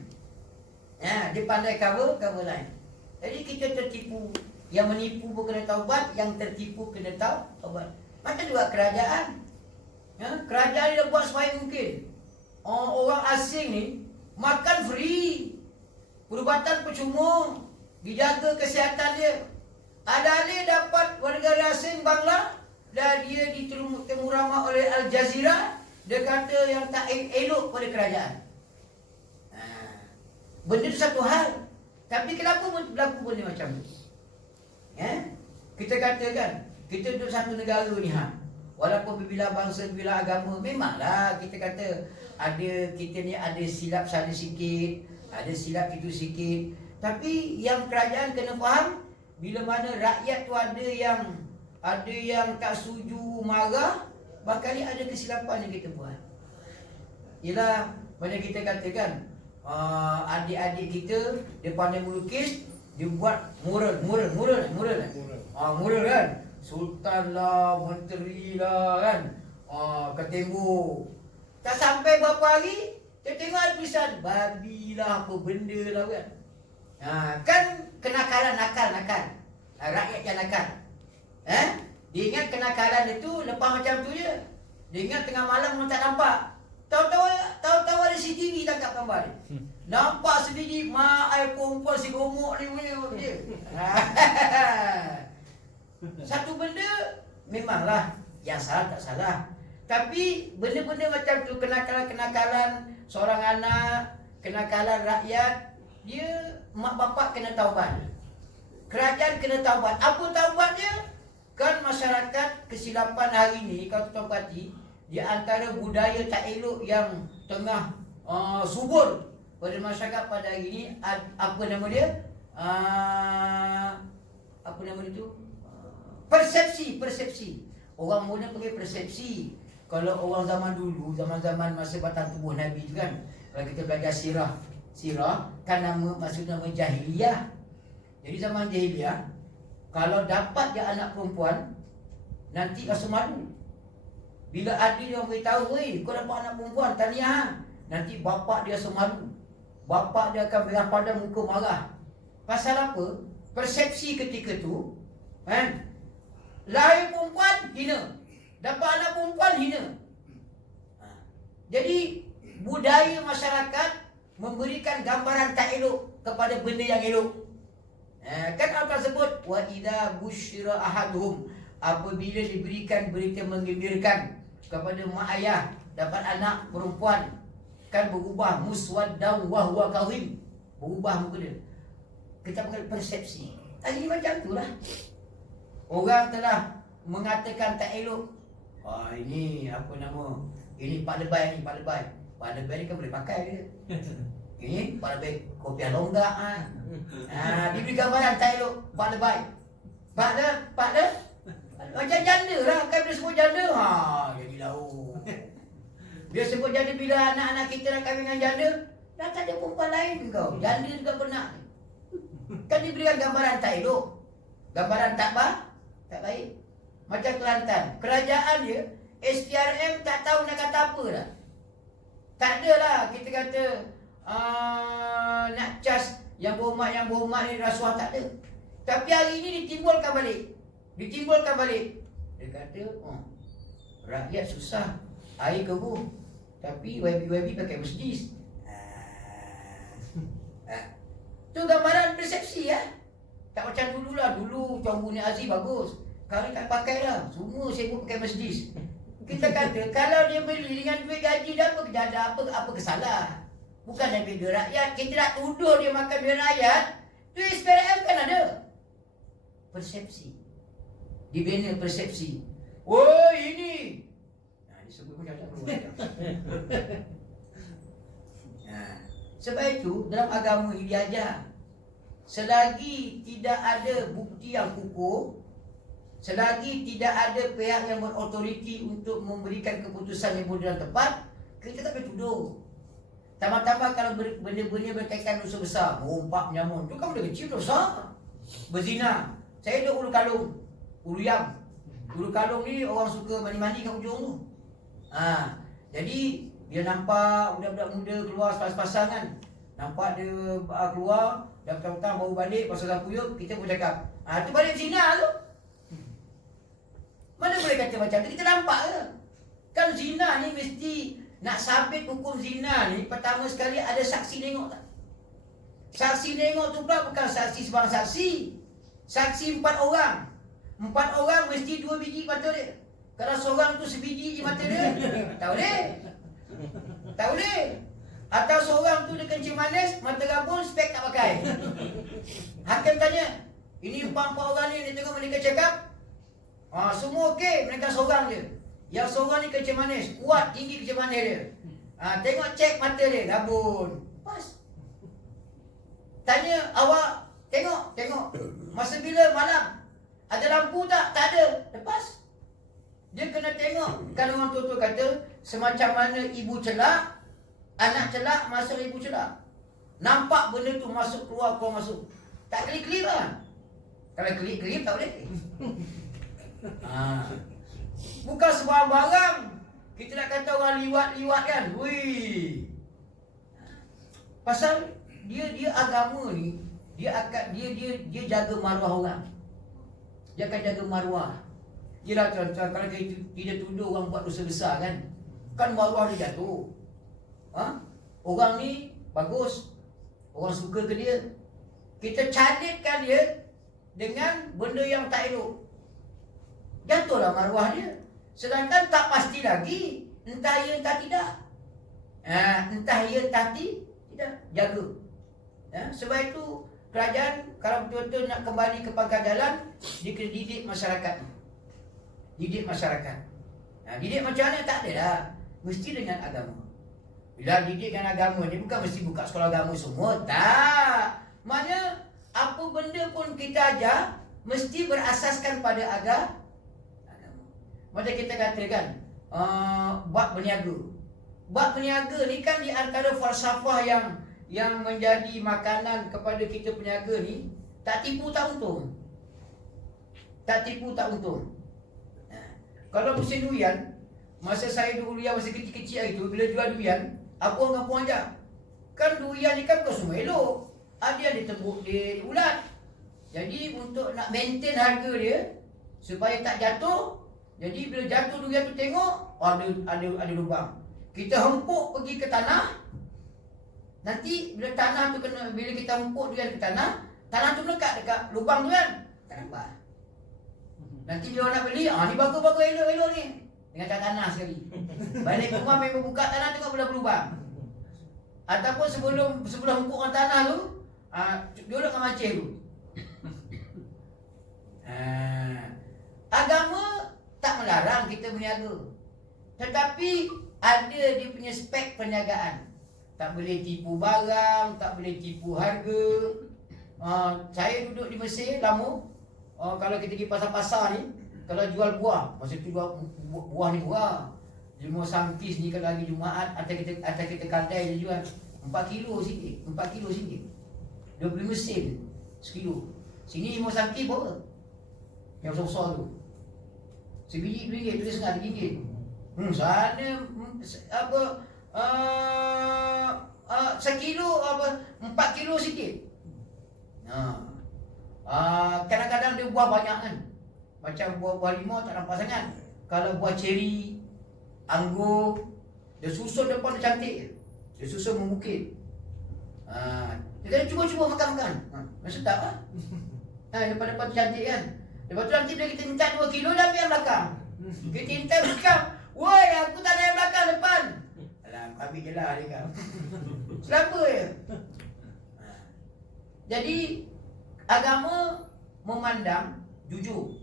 Dia pandai cover line. Jadi kita tertipu. Yang menipu pun kena taubat, yang tertipu kena taubat. Macam juga kerajaan. Kerajaan dia buat sebaik mungkin. Orang asing ni makan free, perubatan percuma, dijaga kesihatan dia. Ada dapat warga negara asing Bangla, dan dia ditemu ramah oleh Al Jazeera. Dia kata yang tak elok pada kerajaan. Benda itu satu hal. Tapi kenapa berlaku benda macam tu? Kita katakan kita duduk satu negara ni walaupun berbila bangsa, berbila agama, memanglah kita kata kita ni ada silap sana sikit, ada silap itu sikit. Tapi yang kerajaan kena faham, bila mana rakyat tu ada yang tak setuju, marah, barangkali ada kesilapan yang kita buat. Ialah macam kita katakan, adik-adik kita dia pandai melukis, dia buat mural kan, sultan lah, menteri lah kan, ke tembok. Tak sampai berapa hari, dia tengok ada tulisan babi lah, apa benda lah kan. Kan kenakalan nakal. Rakyat yang nakal. Dia ingat kenakalan itu lepas macam tu je. Dia ingat tengah malam orang tak nampak. Tahu-tahu ada CCTV tangkap gambar dia. Nampak sendiri mak ai perempuan si gomok ni punya. Satu benda memanglah yang salah tak salah. Tapi benda-benda macam tu, kenakalan-kenakalan seorang anak, kenakalan rakyat, dia mak bapak kena taubat. Kerajaan kena taubat. Apa taubat dia? Kan masyarakat kesilapan hari ni kalau taubati, di antara budaya tak elok yang tengah subur pada masyarakat pada hari ini, apa nama dia? Apa nama dia tu? Persepsi. Orang mula panggil persepsi. Kalau orang zaman dulu, zaman-zaman masa batang tubuh Nabi tu kan, kalau kita belajar sirah kan maksud nama jahiliyah. Jadi zaman jahiliyah, kalau dapat dia anak perempuan, nanti rasa malu. Bila adik dia beritahu, "Weh, kau dapat anak perempuan, tahniah." Nanti bapak dia rasa malu. Bapak dia akan merah padam, muka marah. Pasal apa? Persepsi ketika tu, kan? Lahir perempuan, hina. Dapat anak perempuan, hina. Jadi, budaya masyarakat memberikan gambaran tak elok kepada benda yang elok. Kan Allah sebut, wa idza busyira ahaduhum, apabila diberikan berita menggembirakan kepada mak ayah dapat anak perempuan, kan berubah muswaddan wa huwa kadhim, berubah muka dia. Kita panggil persepsi. Tadi macam itulah. Orang telah mengatakan tak elok. Ini apa nama? Ini Pak Lebay ni, Pak Lebay. Pak Lebay ni kan boleh pakai dia. Ini Pak Lebay kopiah longgak diberi gambaran tak elok Pak Lebay. Pak Le macam janda lah, kan dia sebut janda. Jadi lau. Dia sebut janda bila anak-anak kita nak kahwin dengan janda, dah tak ada perempuan lain kau. Janda juga benar. Kan diberikan gambaran tak elok. Gambaran tak baik. Macam Kelantan, kerajaan dia STRM tak tahu nak kata apa dah. Tak adalah kita kata nak cas yang berhormat ni rasuah, tak ada. Tapi hari ini ditimbulkan balik. Dia kata, rakyat susah, air keruh, tapi YB pakai Mercedes. Tu gambaran persepsi ya. Tak macam dulu lah. Dulu Tuan Guni Aziz bagus. Kali tak pakai dah. Semua sibuk pakai Mercedes. Kita kata kalau dia beli dengan duit gaji dia ada apa kesalah. Bukan dari duit rakyat. Kita nak tuduh dia makan duit rakyat. Tu SPRM kan ada. Persepsi. Dibina persepsi. Oh ini. Nah, disebut pun tak keluar. Sebab itu dalam agama ini diajar, selagi tidak ada bukti yang kukuh, selagi tidak ada pihak yang berautoriti untuk memberikan keputusan yang benar dan tepat, kita tak boleh tuduh. Tambah-tambah kalau benda-benda berkaitan dosa besar, merompak, menyamun, itu kan benda kecil dosa. Berzina. Saya duduk Ulu Kalung, Ulu Yam. Ulu Kalung ni orang suka mandi-mandi kat ujung tu. Jadi dia nampak budak-budak muda keluar sepasang kan. Nampak dia keluar, dah petang-petang baru balik pasal kuyup, kita pun cakap, tu balik zina tu. Mana boleh kata macam tu, kita nampak ke? Kan zina ni mesti nak sabit hukum zina ni, pertama sekali ada saksi tengok tak? Saksi tengok tu pula bukan saksi sebarang saksi. Saksi 4 orang. 4 orang mesti 2 biji mata dia. Kalau seorang tu sebiji je mata dia, tak boleh. Tak boleh. Atau seorang tu dia kencing manis, mata rabun, spek tak pakai. Hakim tanya, ini 4 orang ni, dia tengok mereka cakap, semua okey, mereka seorang je. Yang seorang ni kencing manis, kuat, tinggi kencing manis dia. Tengok cek mata dia, rabun. Pas. Tanya awak, tengok. Masa bila malam, ada lampu tak? Tak ada. Lepas. Dia kena tengok. Kalau orang tua-tua kata, semacam mana ibu celak, anak celak, masuk ibu celak. Nampak benda tu masuk keluar masuk. Tak kelip-kelip lah. Kalau kelip-kelip tak boleh. Bukan sebarang barang. Kita nak kata orang liwat-liwat kan. Wih. Pasal dia agama ni, dia jaga maruah orang. Dia akan jaga maruah. Yelah tuan-tuan, kalau kita tuduh orang buat dosa besar kan maruah dia jatuh. Orang ni bagus, orang suka ke dia, kita caditkan dia dengan benda yang tak elok, jatuhlah maruah dia. Sedangkan tak pasti lagi, entah ya entah tidak. Entah ya entah tidak, jaga. Sebab itu kerajaan kalau betul-betul nak kembali ke pangkal jalan, dia kena didik masyarakat. Didik masyarakat. Didik macam mana tak ada dah. Mesti dengan agama. Bila didik dengan agama ni bukan mesti buka sekolah agama semua. Tak. Maknanya apa benda pun kita ajar mesti berasaskan pada agama. Macam kita katakan bab berniaga. Bab berniaga ni kan di antara falsafah yang menjadi makanan kepada kita peniaga ni, tak tipu tak untung. Tak tipu tak untung. Kalau musim durian, masa saya dulu yang masih kecil-kecil hari tu, bila jual durian, apa orang kampung ajar? Kan durian ni kan bukan semua elok. Ada yang ditembuk di ulat. Jadi untuk nak maintain harga dia supaya tak jatuh, jadi bila jatuh durian tu tengok ada lubang. Kita hempuk pergi ke tanah. Nanti bila tanah tu bila kita hempuk durian ke tanah tu melekat dekat lubang tu kan. Tak nampak. Nanti bila orang nak beli, ni bagus-bagus elok-elok ni. Dengan tanah sekali. Balik rumah memang buka tanah tengok berapa lubang. Ataupun sebelum hempuk orang tanah tu, duduk dengan mancing tu. Agama tak melarang kita berniaga. Tetapi ada dia punya spek perniagaan. Tak boleh tipu barang, tak boleh tipu harga. Saya duduk di Mesir lama. Kalau kita pergi pasar-pasar ni, kalau jual buah, masa tu buah ni murah. 5 sangkis ni kalau hari Jumaat, atau kita kadai dia jual 4 kilo sikit, 4 kilo sikit. 25 sen sekilo. Sini 5 sangkis berapa? Yang besar-besar tu. Sebiji RM2, RM2.5, RM3. Sana apa sekilo apa 4 kilo sikit. Kadang-kadang dia buah banyak kan. Macam buah limau tak nampak sangat. Kalau buah ceri, anggur, dia susun depan dia cantik. Dia susun membukit. Dia kata cuba makan-makan. Sedap lah. Depan-depan tu cantik kan. Lepas tu nanti bila kita minta 2 kilo, dia ambil yang belakang. Kita minta belakang. Woi, aku tak ada yang belakang, depan. Alah, ambil je lah dia kau. Selapa je. Jadi, agama memandang jujur.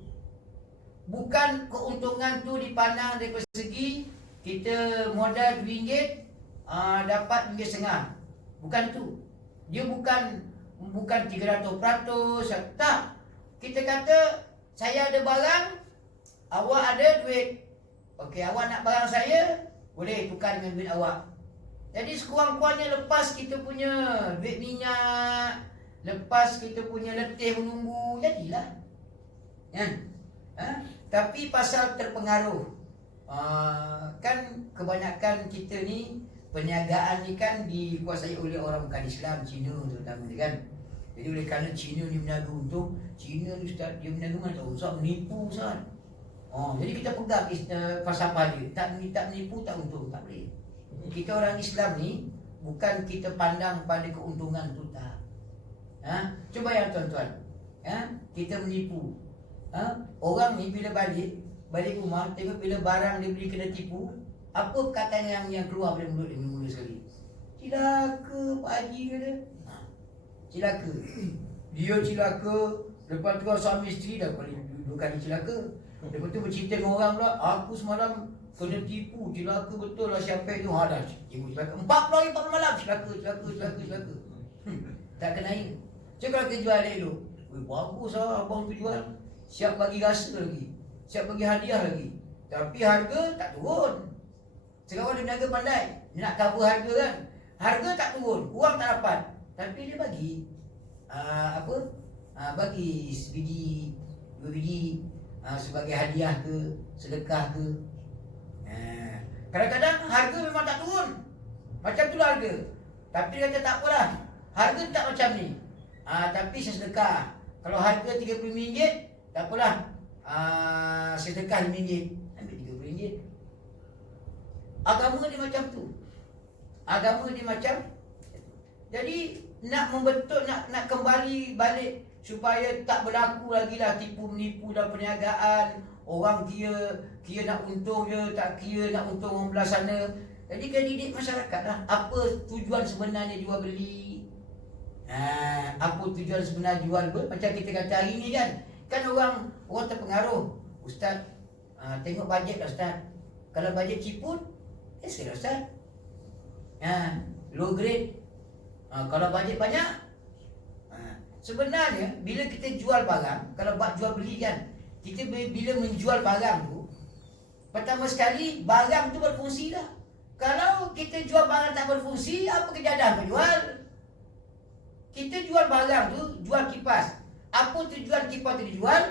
Bukan keuntungan tu dipandang dari segi kita modal RM2, dapat RM1.5. Bukan tu. Dia bukan 300%. Tak. Kita kata, saya ada barang, awak ada duit. Okey, awak nak barang saya, boleh tukar dengan duit awak. Jadi sekurang-kurangnya lepas kita punya duit minyak, lepas kita punya letih menunggu, jadilah. Kan? Tapi pasal terpengaruh, kan kebanyakan kita ni perniagaan ni kan dikuasai oleh orang bukan Islam, Cina terutama kan. Jadi oleh kerana Cina ni berniaga untung, Cina ni Ustaz dia berniaga mana tahu Ustaz menipu Ustaz. Jadi kita pegang falsafah dia, tak menipu tak untung, tak boleh. Kita orang Islam ni bukan kita pandang pada keuntungan tu tak. Cuba ya tuan-tuan. Kita menipu. Orang ni bila balik rumah, tengok bila barang dia beli kena tipu, apa perkataan yang keluar dari mulut dia mula sekali? Cilaka Pak Haji kata. Cilaka. Dia cilaka. Lepas tu suami isteri dah dua kali cilaka. Lepas tu bercerita dengan orang pula, aku semalam kena tipu, cilaka betul lah siapa tu. Dah tipu cilaka 40 hari 40 malam, cilaka. Tak kenai. Cakap kalau kita jual elok, bagus lah abang tu jual. Siap bagi rasa lagi, siap bagi hadiah lagi. Tapi harga tak turun. Sekarang dia berniaga pandai, dia nak cover harga kan. Harga tak turun, kurang tak dapat. Tapi dia bagi bagi sebiji, 2 biji, sebagai hadiah ke, sedekah ke. Kadang-kadang harga memang tak turun. Macam tu lah harga. Tapi dia kata tak apalah, harga tak macam ni. Tapi saya sedekah. Kalau harga RM30, tak apalah, sedekah RM5. Ambil RM30. Agama dia macam tu. Agama dia macam. Jadi nak membentuk, nak kembali balik supaya tak berlaku lagi lah tipu menipu dalam perniagaan. Orang kira nak untung je, tak kira nak untung orang belah sana. Jadi kena didik masyarakat lah. Apa tujuan sebenarnya jual beli? Apa tujuan sebenar jual beli? Macam kita kata hari ni kan, orang terpengaruh. Ustaz, tengok bajet lah Ustaz. Kalau bajet ciput, saya Ustaz. Low grade. Kalau bajet banyak, sebenarnya bila kita jual barang, kalau jual beli kan, kita bila menjual barang tu, pertama sekali barang tu berfungsi dah. Kalau kita jual barang tak berfungsi, apa kejadian jual? Kita jual barang tu, jual kipas. Apa tujuan kipas tu dijual?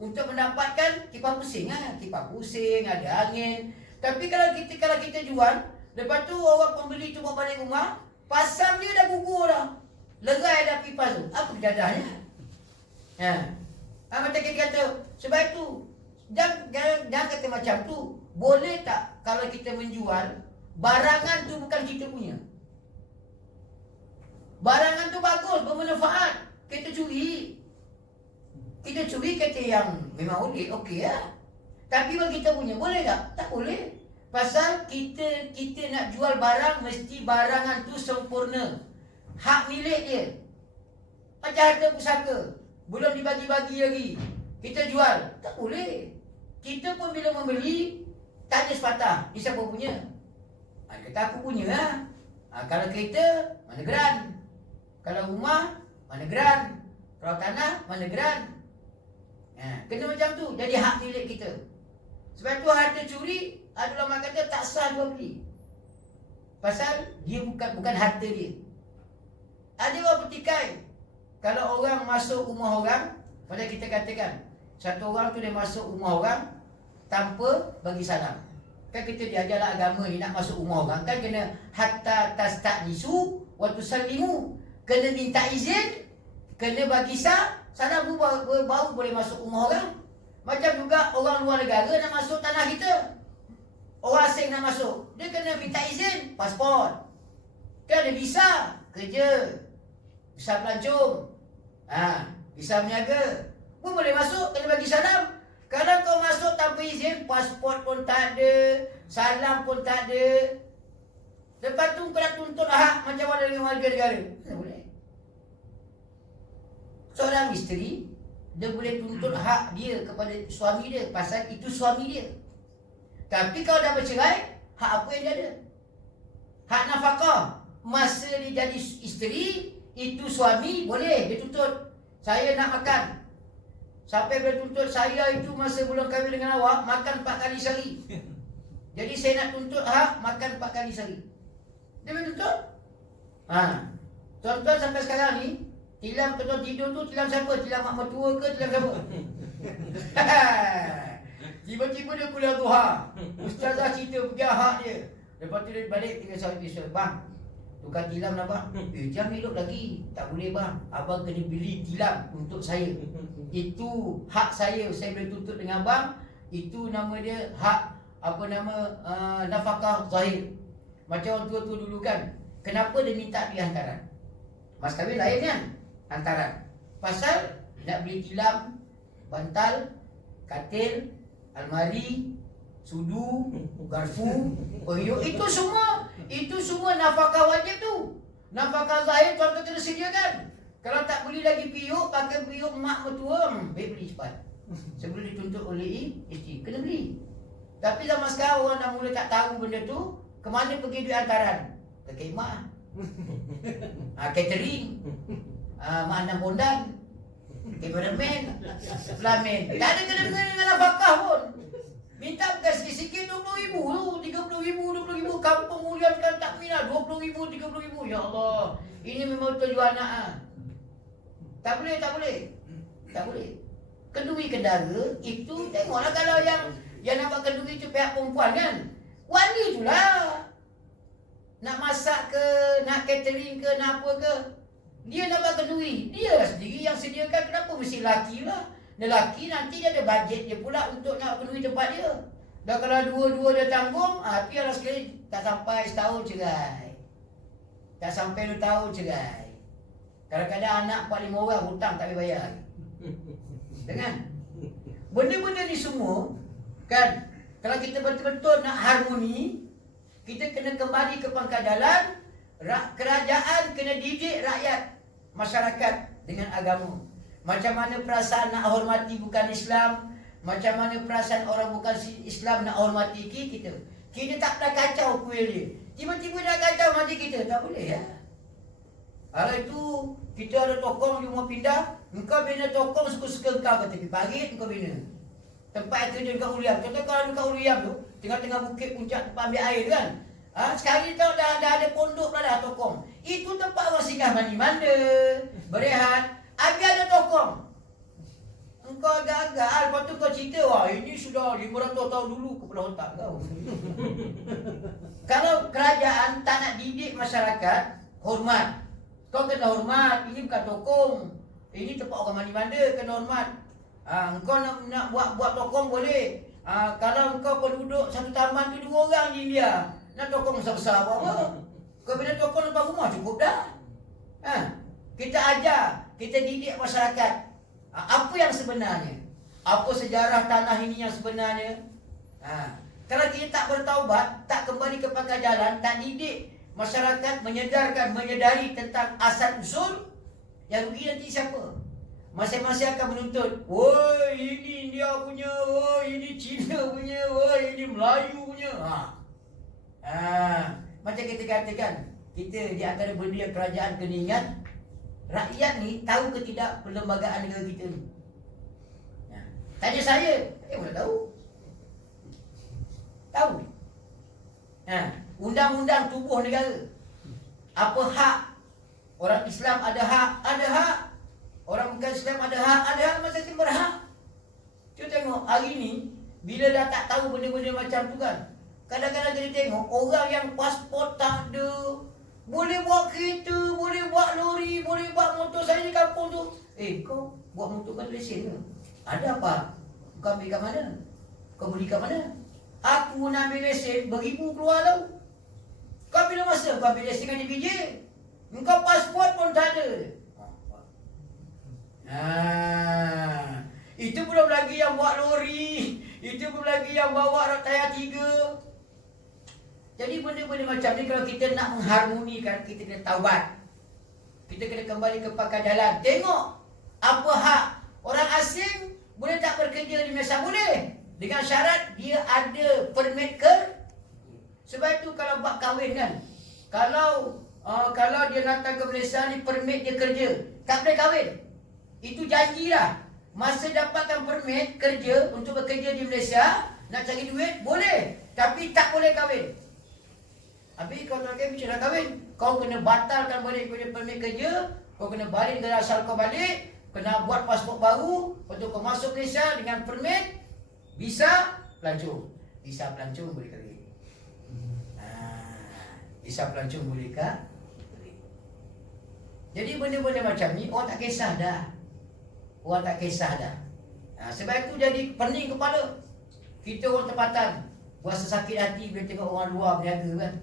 Untuk mendapatkan kipas pusing. Kipas pusing, ada angin. Tapi kalau kita jual, lepas tu orang pembeli tu bawa balik rumah, pasang dia dah gugur dah. Lerai dah kipas tu. Apa kejadiannya? Macam kita kata, sebab itu jangan kata macam tu. Boleh tak kalau kita menjual, barangan tu bukan kita punya. Barangan tu bagus, bermanfaat. Kita curi. Kita curi kata yang memang okey lah. Tapi bagi kita punya, boleh tak? Tak boleh. Pasal kita nak jual barang, mesti barangan tu sempurna. Hak milik dia. Macam harta pusaka, belum dibagi-bagi lagi, kita jual. Tak boleh. Kita pun bila membeli, tanya sepatah, ni siapa punya? Kata aku punya lah. Kalau kereta, mana geran? Kalau rumah, mana geran? Kalau tanah, mana geran? Kena macam tu. Jadi hak milik kita. Sebab tu harta curi, ada ulama kata tak sah jual beli. Pasal dia bukan harta dia. Ada orang petikai. Kalau orang masuk rumah orang, pada kita katakan, satu orang tu dia masuk rumah orang tanpa bagi salam. Kan kita diajarlah agama ni, nak masuk rumah orang kan kena hatta tastanisu wa tusallimu. Kena minta izin, kena bagi salam baru boleh masuk rumah orang. Macam juga orang luar negara nak masuk tanah kita. Orang asing nak masuk, dia kena minta izin, pasport. Kan ada visa kerja, visa pelancong, visa berniaga. Pun boleh masuk, kena bagi salam. Kalau kau masuk tanpa izin, pasport pun tak ada, salam pun tak ada. Lepas tu kau nak tuntut hak macam mana dengan warga negara? Tak boleh. Seorang isteri, dia boleh tuntut hak dia kepada suami dia pasal itu suami dia. Tapi kalau dah bercerai, hak apa yang dia ada? Hak nafkah. Masa dia jadi isteri, itu suami boleh dia tuntut. Saya nak makan. Sampai boleh tuntut saya itu masa bulan kahwin dengan awak, makan 4 kali sehari. Jadi saya nak tuntut hak makan 4 kali sehari. Dia boleh tuntut? Tuan-tuan sampai sekarang ni, tilam tuan tidur tu tilam siapa? Tilam mak mertua ke tilam siapa? Tiba-tiba dia kuliah duha. Ustazah cerita pergi hak dia. Lepas tu dia balik tinggal sahut dia. Bang, tukar tilam lah bang. Jangan elok lagi. Tak boleh bang. Abang kena beli tilam untuk saya. Itu hak saya. Saya boleh tuntut dengan abang. Itu nama dia hak nafkah zahir. Macam orang tua-tua dulu kan. Kenapa dia minta duit hantaran? Mas kahwin lain kan? Hantaran. Pasal nak beli tilam, bantal, katil, almari, sudu, garfu, periuk, itu semua nafkah wajib tu. Nafkah zahir tuan-tuan kena sediakan. Kalau tak beli lagi periuk, pakai periuk mak mertua, baik beli cepat. Sebelum dituntut oleh isteri, kena beli. Tapi zaman sekarang orang dah mula tak tahu benda tu, ke mana pergi duit hantaran? Ke khemah, catering, mak andam bondan, cameraman, flamen. Tak ada kena-kena dengan nafkah pun. Minta bukan sikit-sikit 20,000 tu, 30,000, 20,000. Kampung mulia sekarang tak minat 20,000, 30,000. Ya Allah, ini memang betul jual anak. Tak boleh. Tak boleh. Kenduri kendara itu tengoklah kalau yang nak buat kenduri itu pihak perempuan kan. Wali itulah. Nak masak ke, nak catering ke, nak apa ke. Dia nak buat kenduri. Dia lah sendiri yang sediakan. Kenapa mesti lelaki lah? Lelaki nanti dia ada bajet dia pula untuk nak kenduri tempat dia. Dan kalau dua-dua dia tanggung, biarlah sekali tak sampai setahun cerai. Tak sampai 2 tahun cerai. Kadang-kadang anak 4-5 orang hutang tak boleh bayar. Dengan benda-benda ni semua kan, kalau kita betul-betul nak harmoni, kita kena kembali ke pangkal jalan. Kerajaan kena didik rakyat, masyarakat dengan agama. Macam mana perasaan nak hormati bukan Islam, macam mana perasaan orang bukan Islam nak hormati kita. Kita tak pernah kacau kuil dia. Tiba-tiba nak kacau mati kita, tak boleh ya. Kalau itu kita ada tokong dia mau pindah, engkau bina tokong suka-suka engkau ke tepi parit, engkau bina tempat itu dia dekat Uriam. Contoh kalau dekat Uriam tu, tengah-tengah bukit puncak tempat ambil air tu kan. Sekarang ni tahu dah ada pondok dah tokong. Itu tempat orang singgah mandi-manda, berehat. Agak ada tokong. Engkau agak-agak, lepas tu kau cerita, wah ini sudah 500 tahun dulu, kepala otak kau. Kalau kerajaan tak nak didik masyarakat, hormat. Kau kena hormat, ini bukan tokong. Ini tempat orang mandi-manda, kena hormat. Engkau nak buat tokong boleh. Kalau engkau penduduk satu taman tu 2 orang je dia. Nak tokong besar-besar apa? Kau bila tokong depan rumah cukup dah. Kita ajar, kita didik masyarakat. Apa yang sebenarnya? Apa sejarah tanah ini yang sebenarnya? Kalau kita tak bertaubat, tak kembali ke pangkal jalan, tak didik masyarakat menyedari tentang asal usul, yang rugi nanti siapa? Masing-masing akan menuntut, woi ini India punya, woi ini Cina punya, woi ini Melayu punya. Macam kita katakan, kita di antara benda yang kerajaan kena ingat, rakyat ni tahu ke tidak perlembagaan negara kita ni? Tanya saya mana tahu? Tahu. Undang-undang tubuh negara. Apa hak? Orang Islam ada hak. Orang bukan Islam ada hak, macam-macam berhak. Cuba tengok hari ni, bila dah tak tahu benda-benda macam tu kan, kadang-kadang kita tengok orang yang pasport tak ada, boleh buat kereta, boleh buat lori, boleh buat motor. Saya di kampung tu, kau buat motor kan lesen ke? Ada apa? Kau ambil kat mana? Kau beli kat mana? Aku nak ambil lesen, beribu keluar tau. Kau bila masa? Kau ambil lesen kan DJ? Engkau pasport pun tak ada. Itu belum lagi yang bawa lori. Itu belum lagi yang bawa tayar 3. Jadi benda-benda macam ni kalau kita nak mengharmonikan, kita kena taubat. Kita kena kembali ke pakar jalan. Tengok apa hak orang asing boleh tak bekerja di Malaysia? Boleh. Dengan syarat dia ada permit sebab itu kalau buat kahwin kan, kalau dia datang ke Malaysia ni permit dia kerja, tak boleh kahwin. Itu janji lah. Masa dapatkan permit kerja untuk bekerja di Malaysia, nak cari duit, boleh. Tapi tak boleh kahwin. Habis kau tak macam nak kahwin, kau kena batalkan balik punya permit kerja, kau kena balik dari asal kau balik, kena buat pasport baru untuk kau masuk Malaysia dengan permit, visa pelancong. Visa pelancong boleh kahwin. Visa pelancong boleh kahwin. Jadi benda-benda macam ni orang tak kisah dah. Orang tak kisah dah. Sebab itu jadi pening kepala. Kita orang tempatan berasa sakit hati bila tengok orang luar berniaga kan.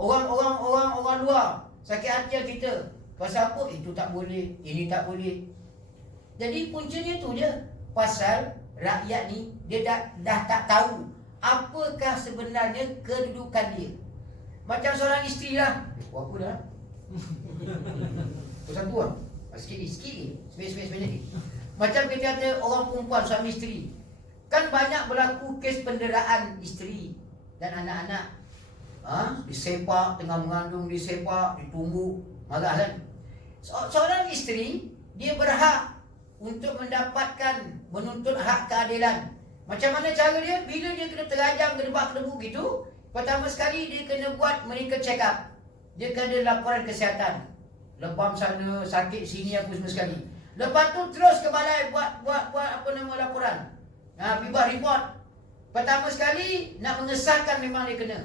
Orang luar sakit hati kita. Pasal apa? Itu tak boleh, ini tak boleh. Jadi puncanya tu je. Pasal rakyat ni dia dah tak tahu apakah sebenarnya kedudukan dia. Macam seorang isteri lah. Apa dah? Satu lah. Sikit ni. Macam kita kata orang perempuan suami isteri. Kan banyak berlaku kes penderaan isteri dan anak-anak. Disepak, tengah mengandung disepak, ditumbuk, marah kan. Seorang isteri, dia berhak untuk menuntut hak keadilan. Macam mana cara dia? Bila dia kena terajang, gedebak-gedebuk gitu, pertama sekali dia kena buat medical check up. Dia kena laporan kesihatan. Lebam sana, sakit sini, apa semua sekali. Lepas tu terus ke balai buat laporan. Bibar report. Pertama sekali nak mengesahkan memang dia kena.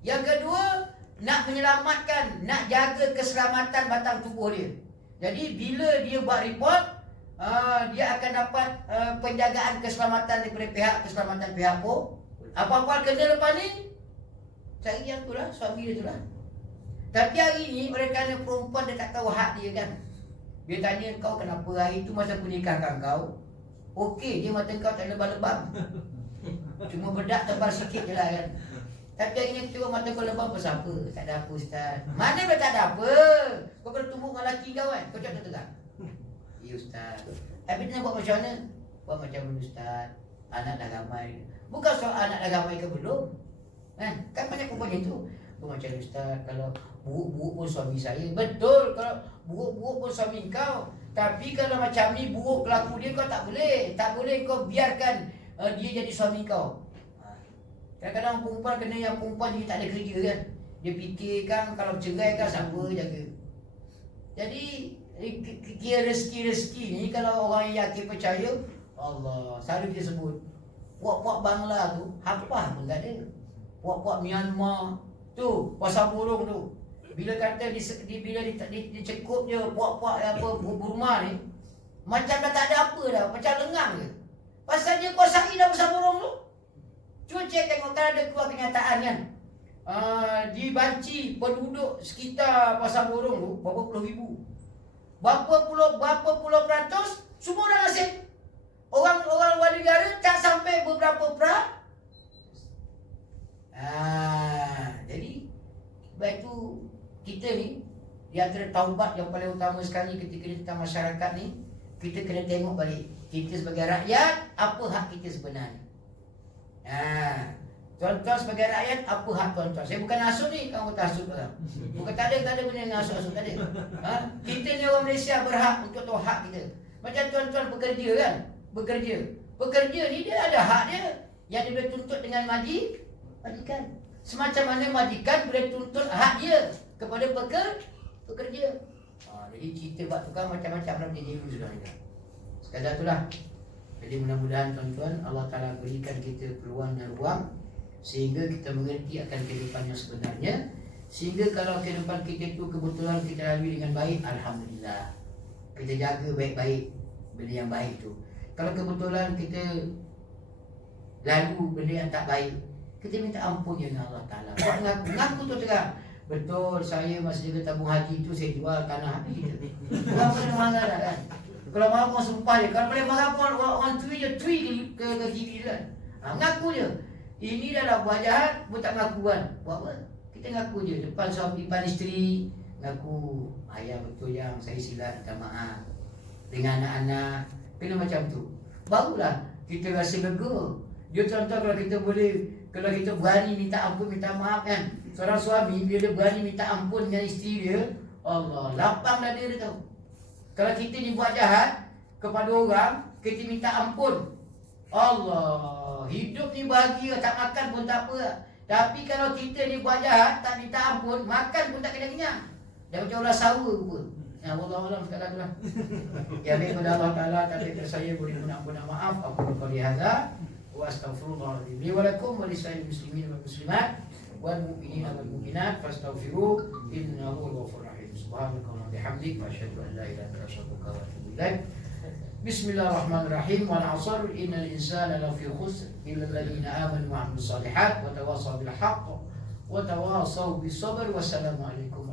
Yang kedua, nak menyelamatkan, nak jaga keselamatan batang tubuh dia. Jadi bila dia buat report, dia akan dapat penjagaan keselamatan daripada keselamatan pihak apa-apa kena lepas ni, cari yang tu lah, suami dia tu lah. Tapi hari ni, oleh kerana perempuan dia tak tahu hak dia kan. Dia tanya kau kenapa hari tu masa aku nikahkan kau, okey je mata kau tak lebam-lebam. Cuma bedak tebal sikit je lah kan. Tapi hari ni tengok mata kau lebam pasal apa? Tak ada apa Ustaz. Mana dah tak ada apa? Kau kena tumbuk dengan lelaki kau kan? Kau cakap tegak. Ya Ustaz. Habis nak buat macam mana? Buat macam mana Ustaz? Anak dah ramai. Bukan soal anak dah ramai ke belum. Kan banyak perempuan macam tu. Buat macam mana Ustaz? Kalau buruk-buruk pun suami saya. Betul, kalau buruk-buruk pun suami kau. Tapi kalau macam ni buruk kelaku dia, kau tak boleh. Tak boleh kau biarkan dia jadi suami kau. Kadang-kadang perempuan kena yang perempuan jadi tak ada kerja kan. Dia fikirkan kalau cerai kan siapa jaga. Jadi kira rezeki ni kalau orang yang yakin percaya, Allah, selalu dia sebut puak-puak Bangla tu apa pun tak ada. Puak-puak Myanmar tu pasal burung tu. Bila kata bila dicekup je puak-puak apa Burma ni, macam dah tak ada apa dah, macam lengang je. Pasal dia kuasai dah pasal burung tu. Cuba cek tengok kan ada keluar kenyataan kan. Di Banci penduduk sekitar pasar burung tu berapa puluh ribu. Berapa puluh peratus semua dah nasib. Orang luar negara tak sampai beberapa jadi sebab itu kita ni di antara taubat yang paling utama sekali ketika kita masyarakat ni, kita kena tengok balik kita sebagai rakyat apa hak kita sebenarnya. Tuan-tuan sebagai rakyat apa hak tuan-tuan? Saya bukan hasut ni, kamu tak hasut orang. Bukan tak ada benda yang hasut-hasut tak ada. Kita ni orang Malaysia berhak untuk tahu hak kita. Macam tuan-tuan bekerja kan? Bekerja ni dia ada hak dia yang dia boleh tuntut dengan majikan. Semacam mana majikan boleh tuntut hak dia kepada pekerja. Jadi kita buat tukang macam-macam lah menjadi dulu sudah ni. Sekadar itulah. Jadi mudah-mudahan tuan-tuan Allah Ta'ala berikan kita peluang dan ruang sehingga kita mengerti akan kehidupan yang sebenarnya. Sehingga kalau kehidupan kita itu kebetulan kita lalui dengan baik, Alhamdulillah. Kita jaga baik-baik benda yang baik itu. Kalau kebetulan kita lalu benda yang tak baik, kita minta ampun dengan Allah Ta'ala. Mengaku tu terang. Betul, saya masa jaga tabung haji itu saya jual tanah habis kita. Orang pernah marah dah kan. Kalau marah orang sumpah je. Kalau boleh marah pun orang tweet je, tweet ke TV kan. Ngaku je. Ini dah buat jahat, pun tak ngaku kan. Buat apa? Kita ngaku je. Depan suami, depan isteri, ngaku. Ayah betul yang saya silap, minta maaf. Dengan anak-anak, kena macam tu. Barulah kita rasa lega. Dia contoh kalau kita boleh, kalau kita berani minta ampun, minta maaf kan. Seorang suami, bila dia berani minta ampun dengan isteri dia, Allah, lapang dah dia tahu. Kalau kita ni buat jahat kepada orang, kita minta ampun, Allah, hidup ni bahagia, tak makan pun tak apa. Tapi kalau kita ni buat jahat, tak minta ampun, makan pun tak kena kenyang. Dah macam ular sawa pun. Ya Allah Allah sekarang tu lah. Ya baik kepada Allah Ta'ala, tapi saya boleh minta maaf. Aku qali hadza wa astaghfirullahaladzim li wa lakum wa lisa'il muslimin wal muslimat wal mu'minina wal mu'minat fastaghfiruh innahu huwal ghafurur rahim. Subhanakallahumma bihamdik wa asyhadu an la ilaha illa anta astaghfiruka wa atubu ilaik. Bismillahirrahmanirrahim. Wal 'asr innal insana lafi khusr illa alladziina aamanu wa 'amilus shalihat wa tawassaw bil haqq wa tawassaw bis sabr. Wassalamu alaikum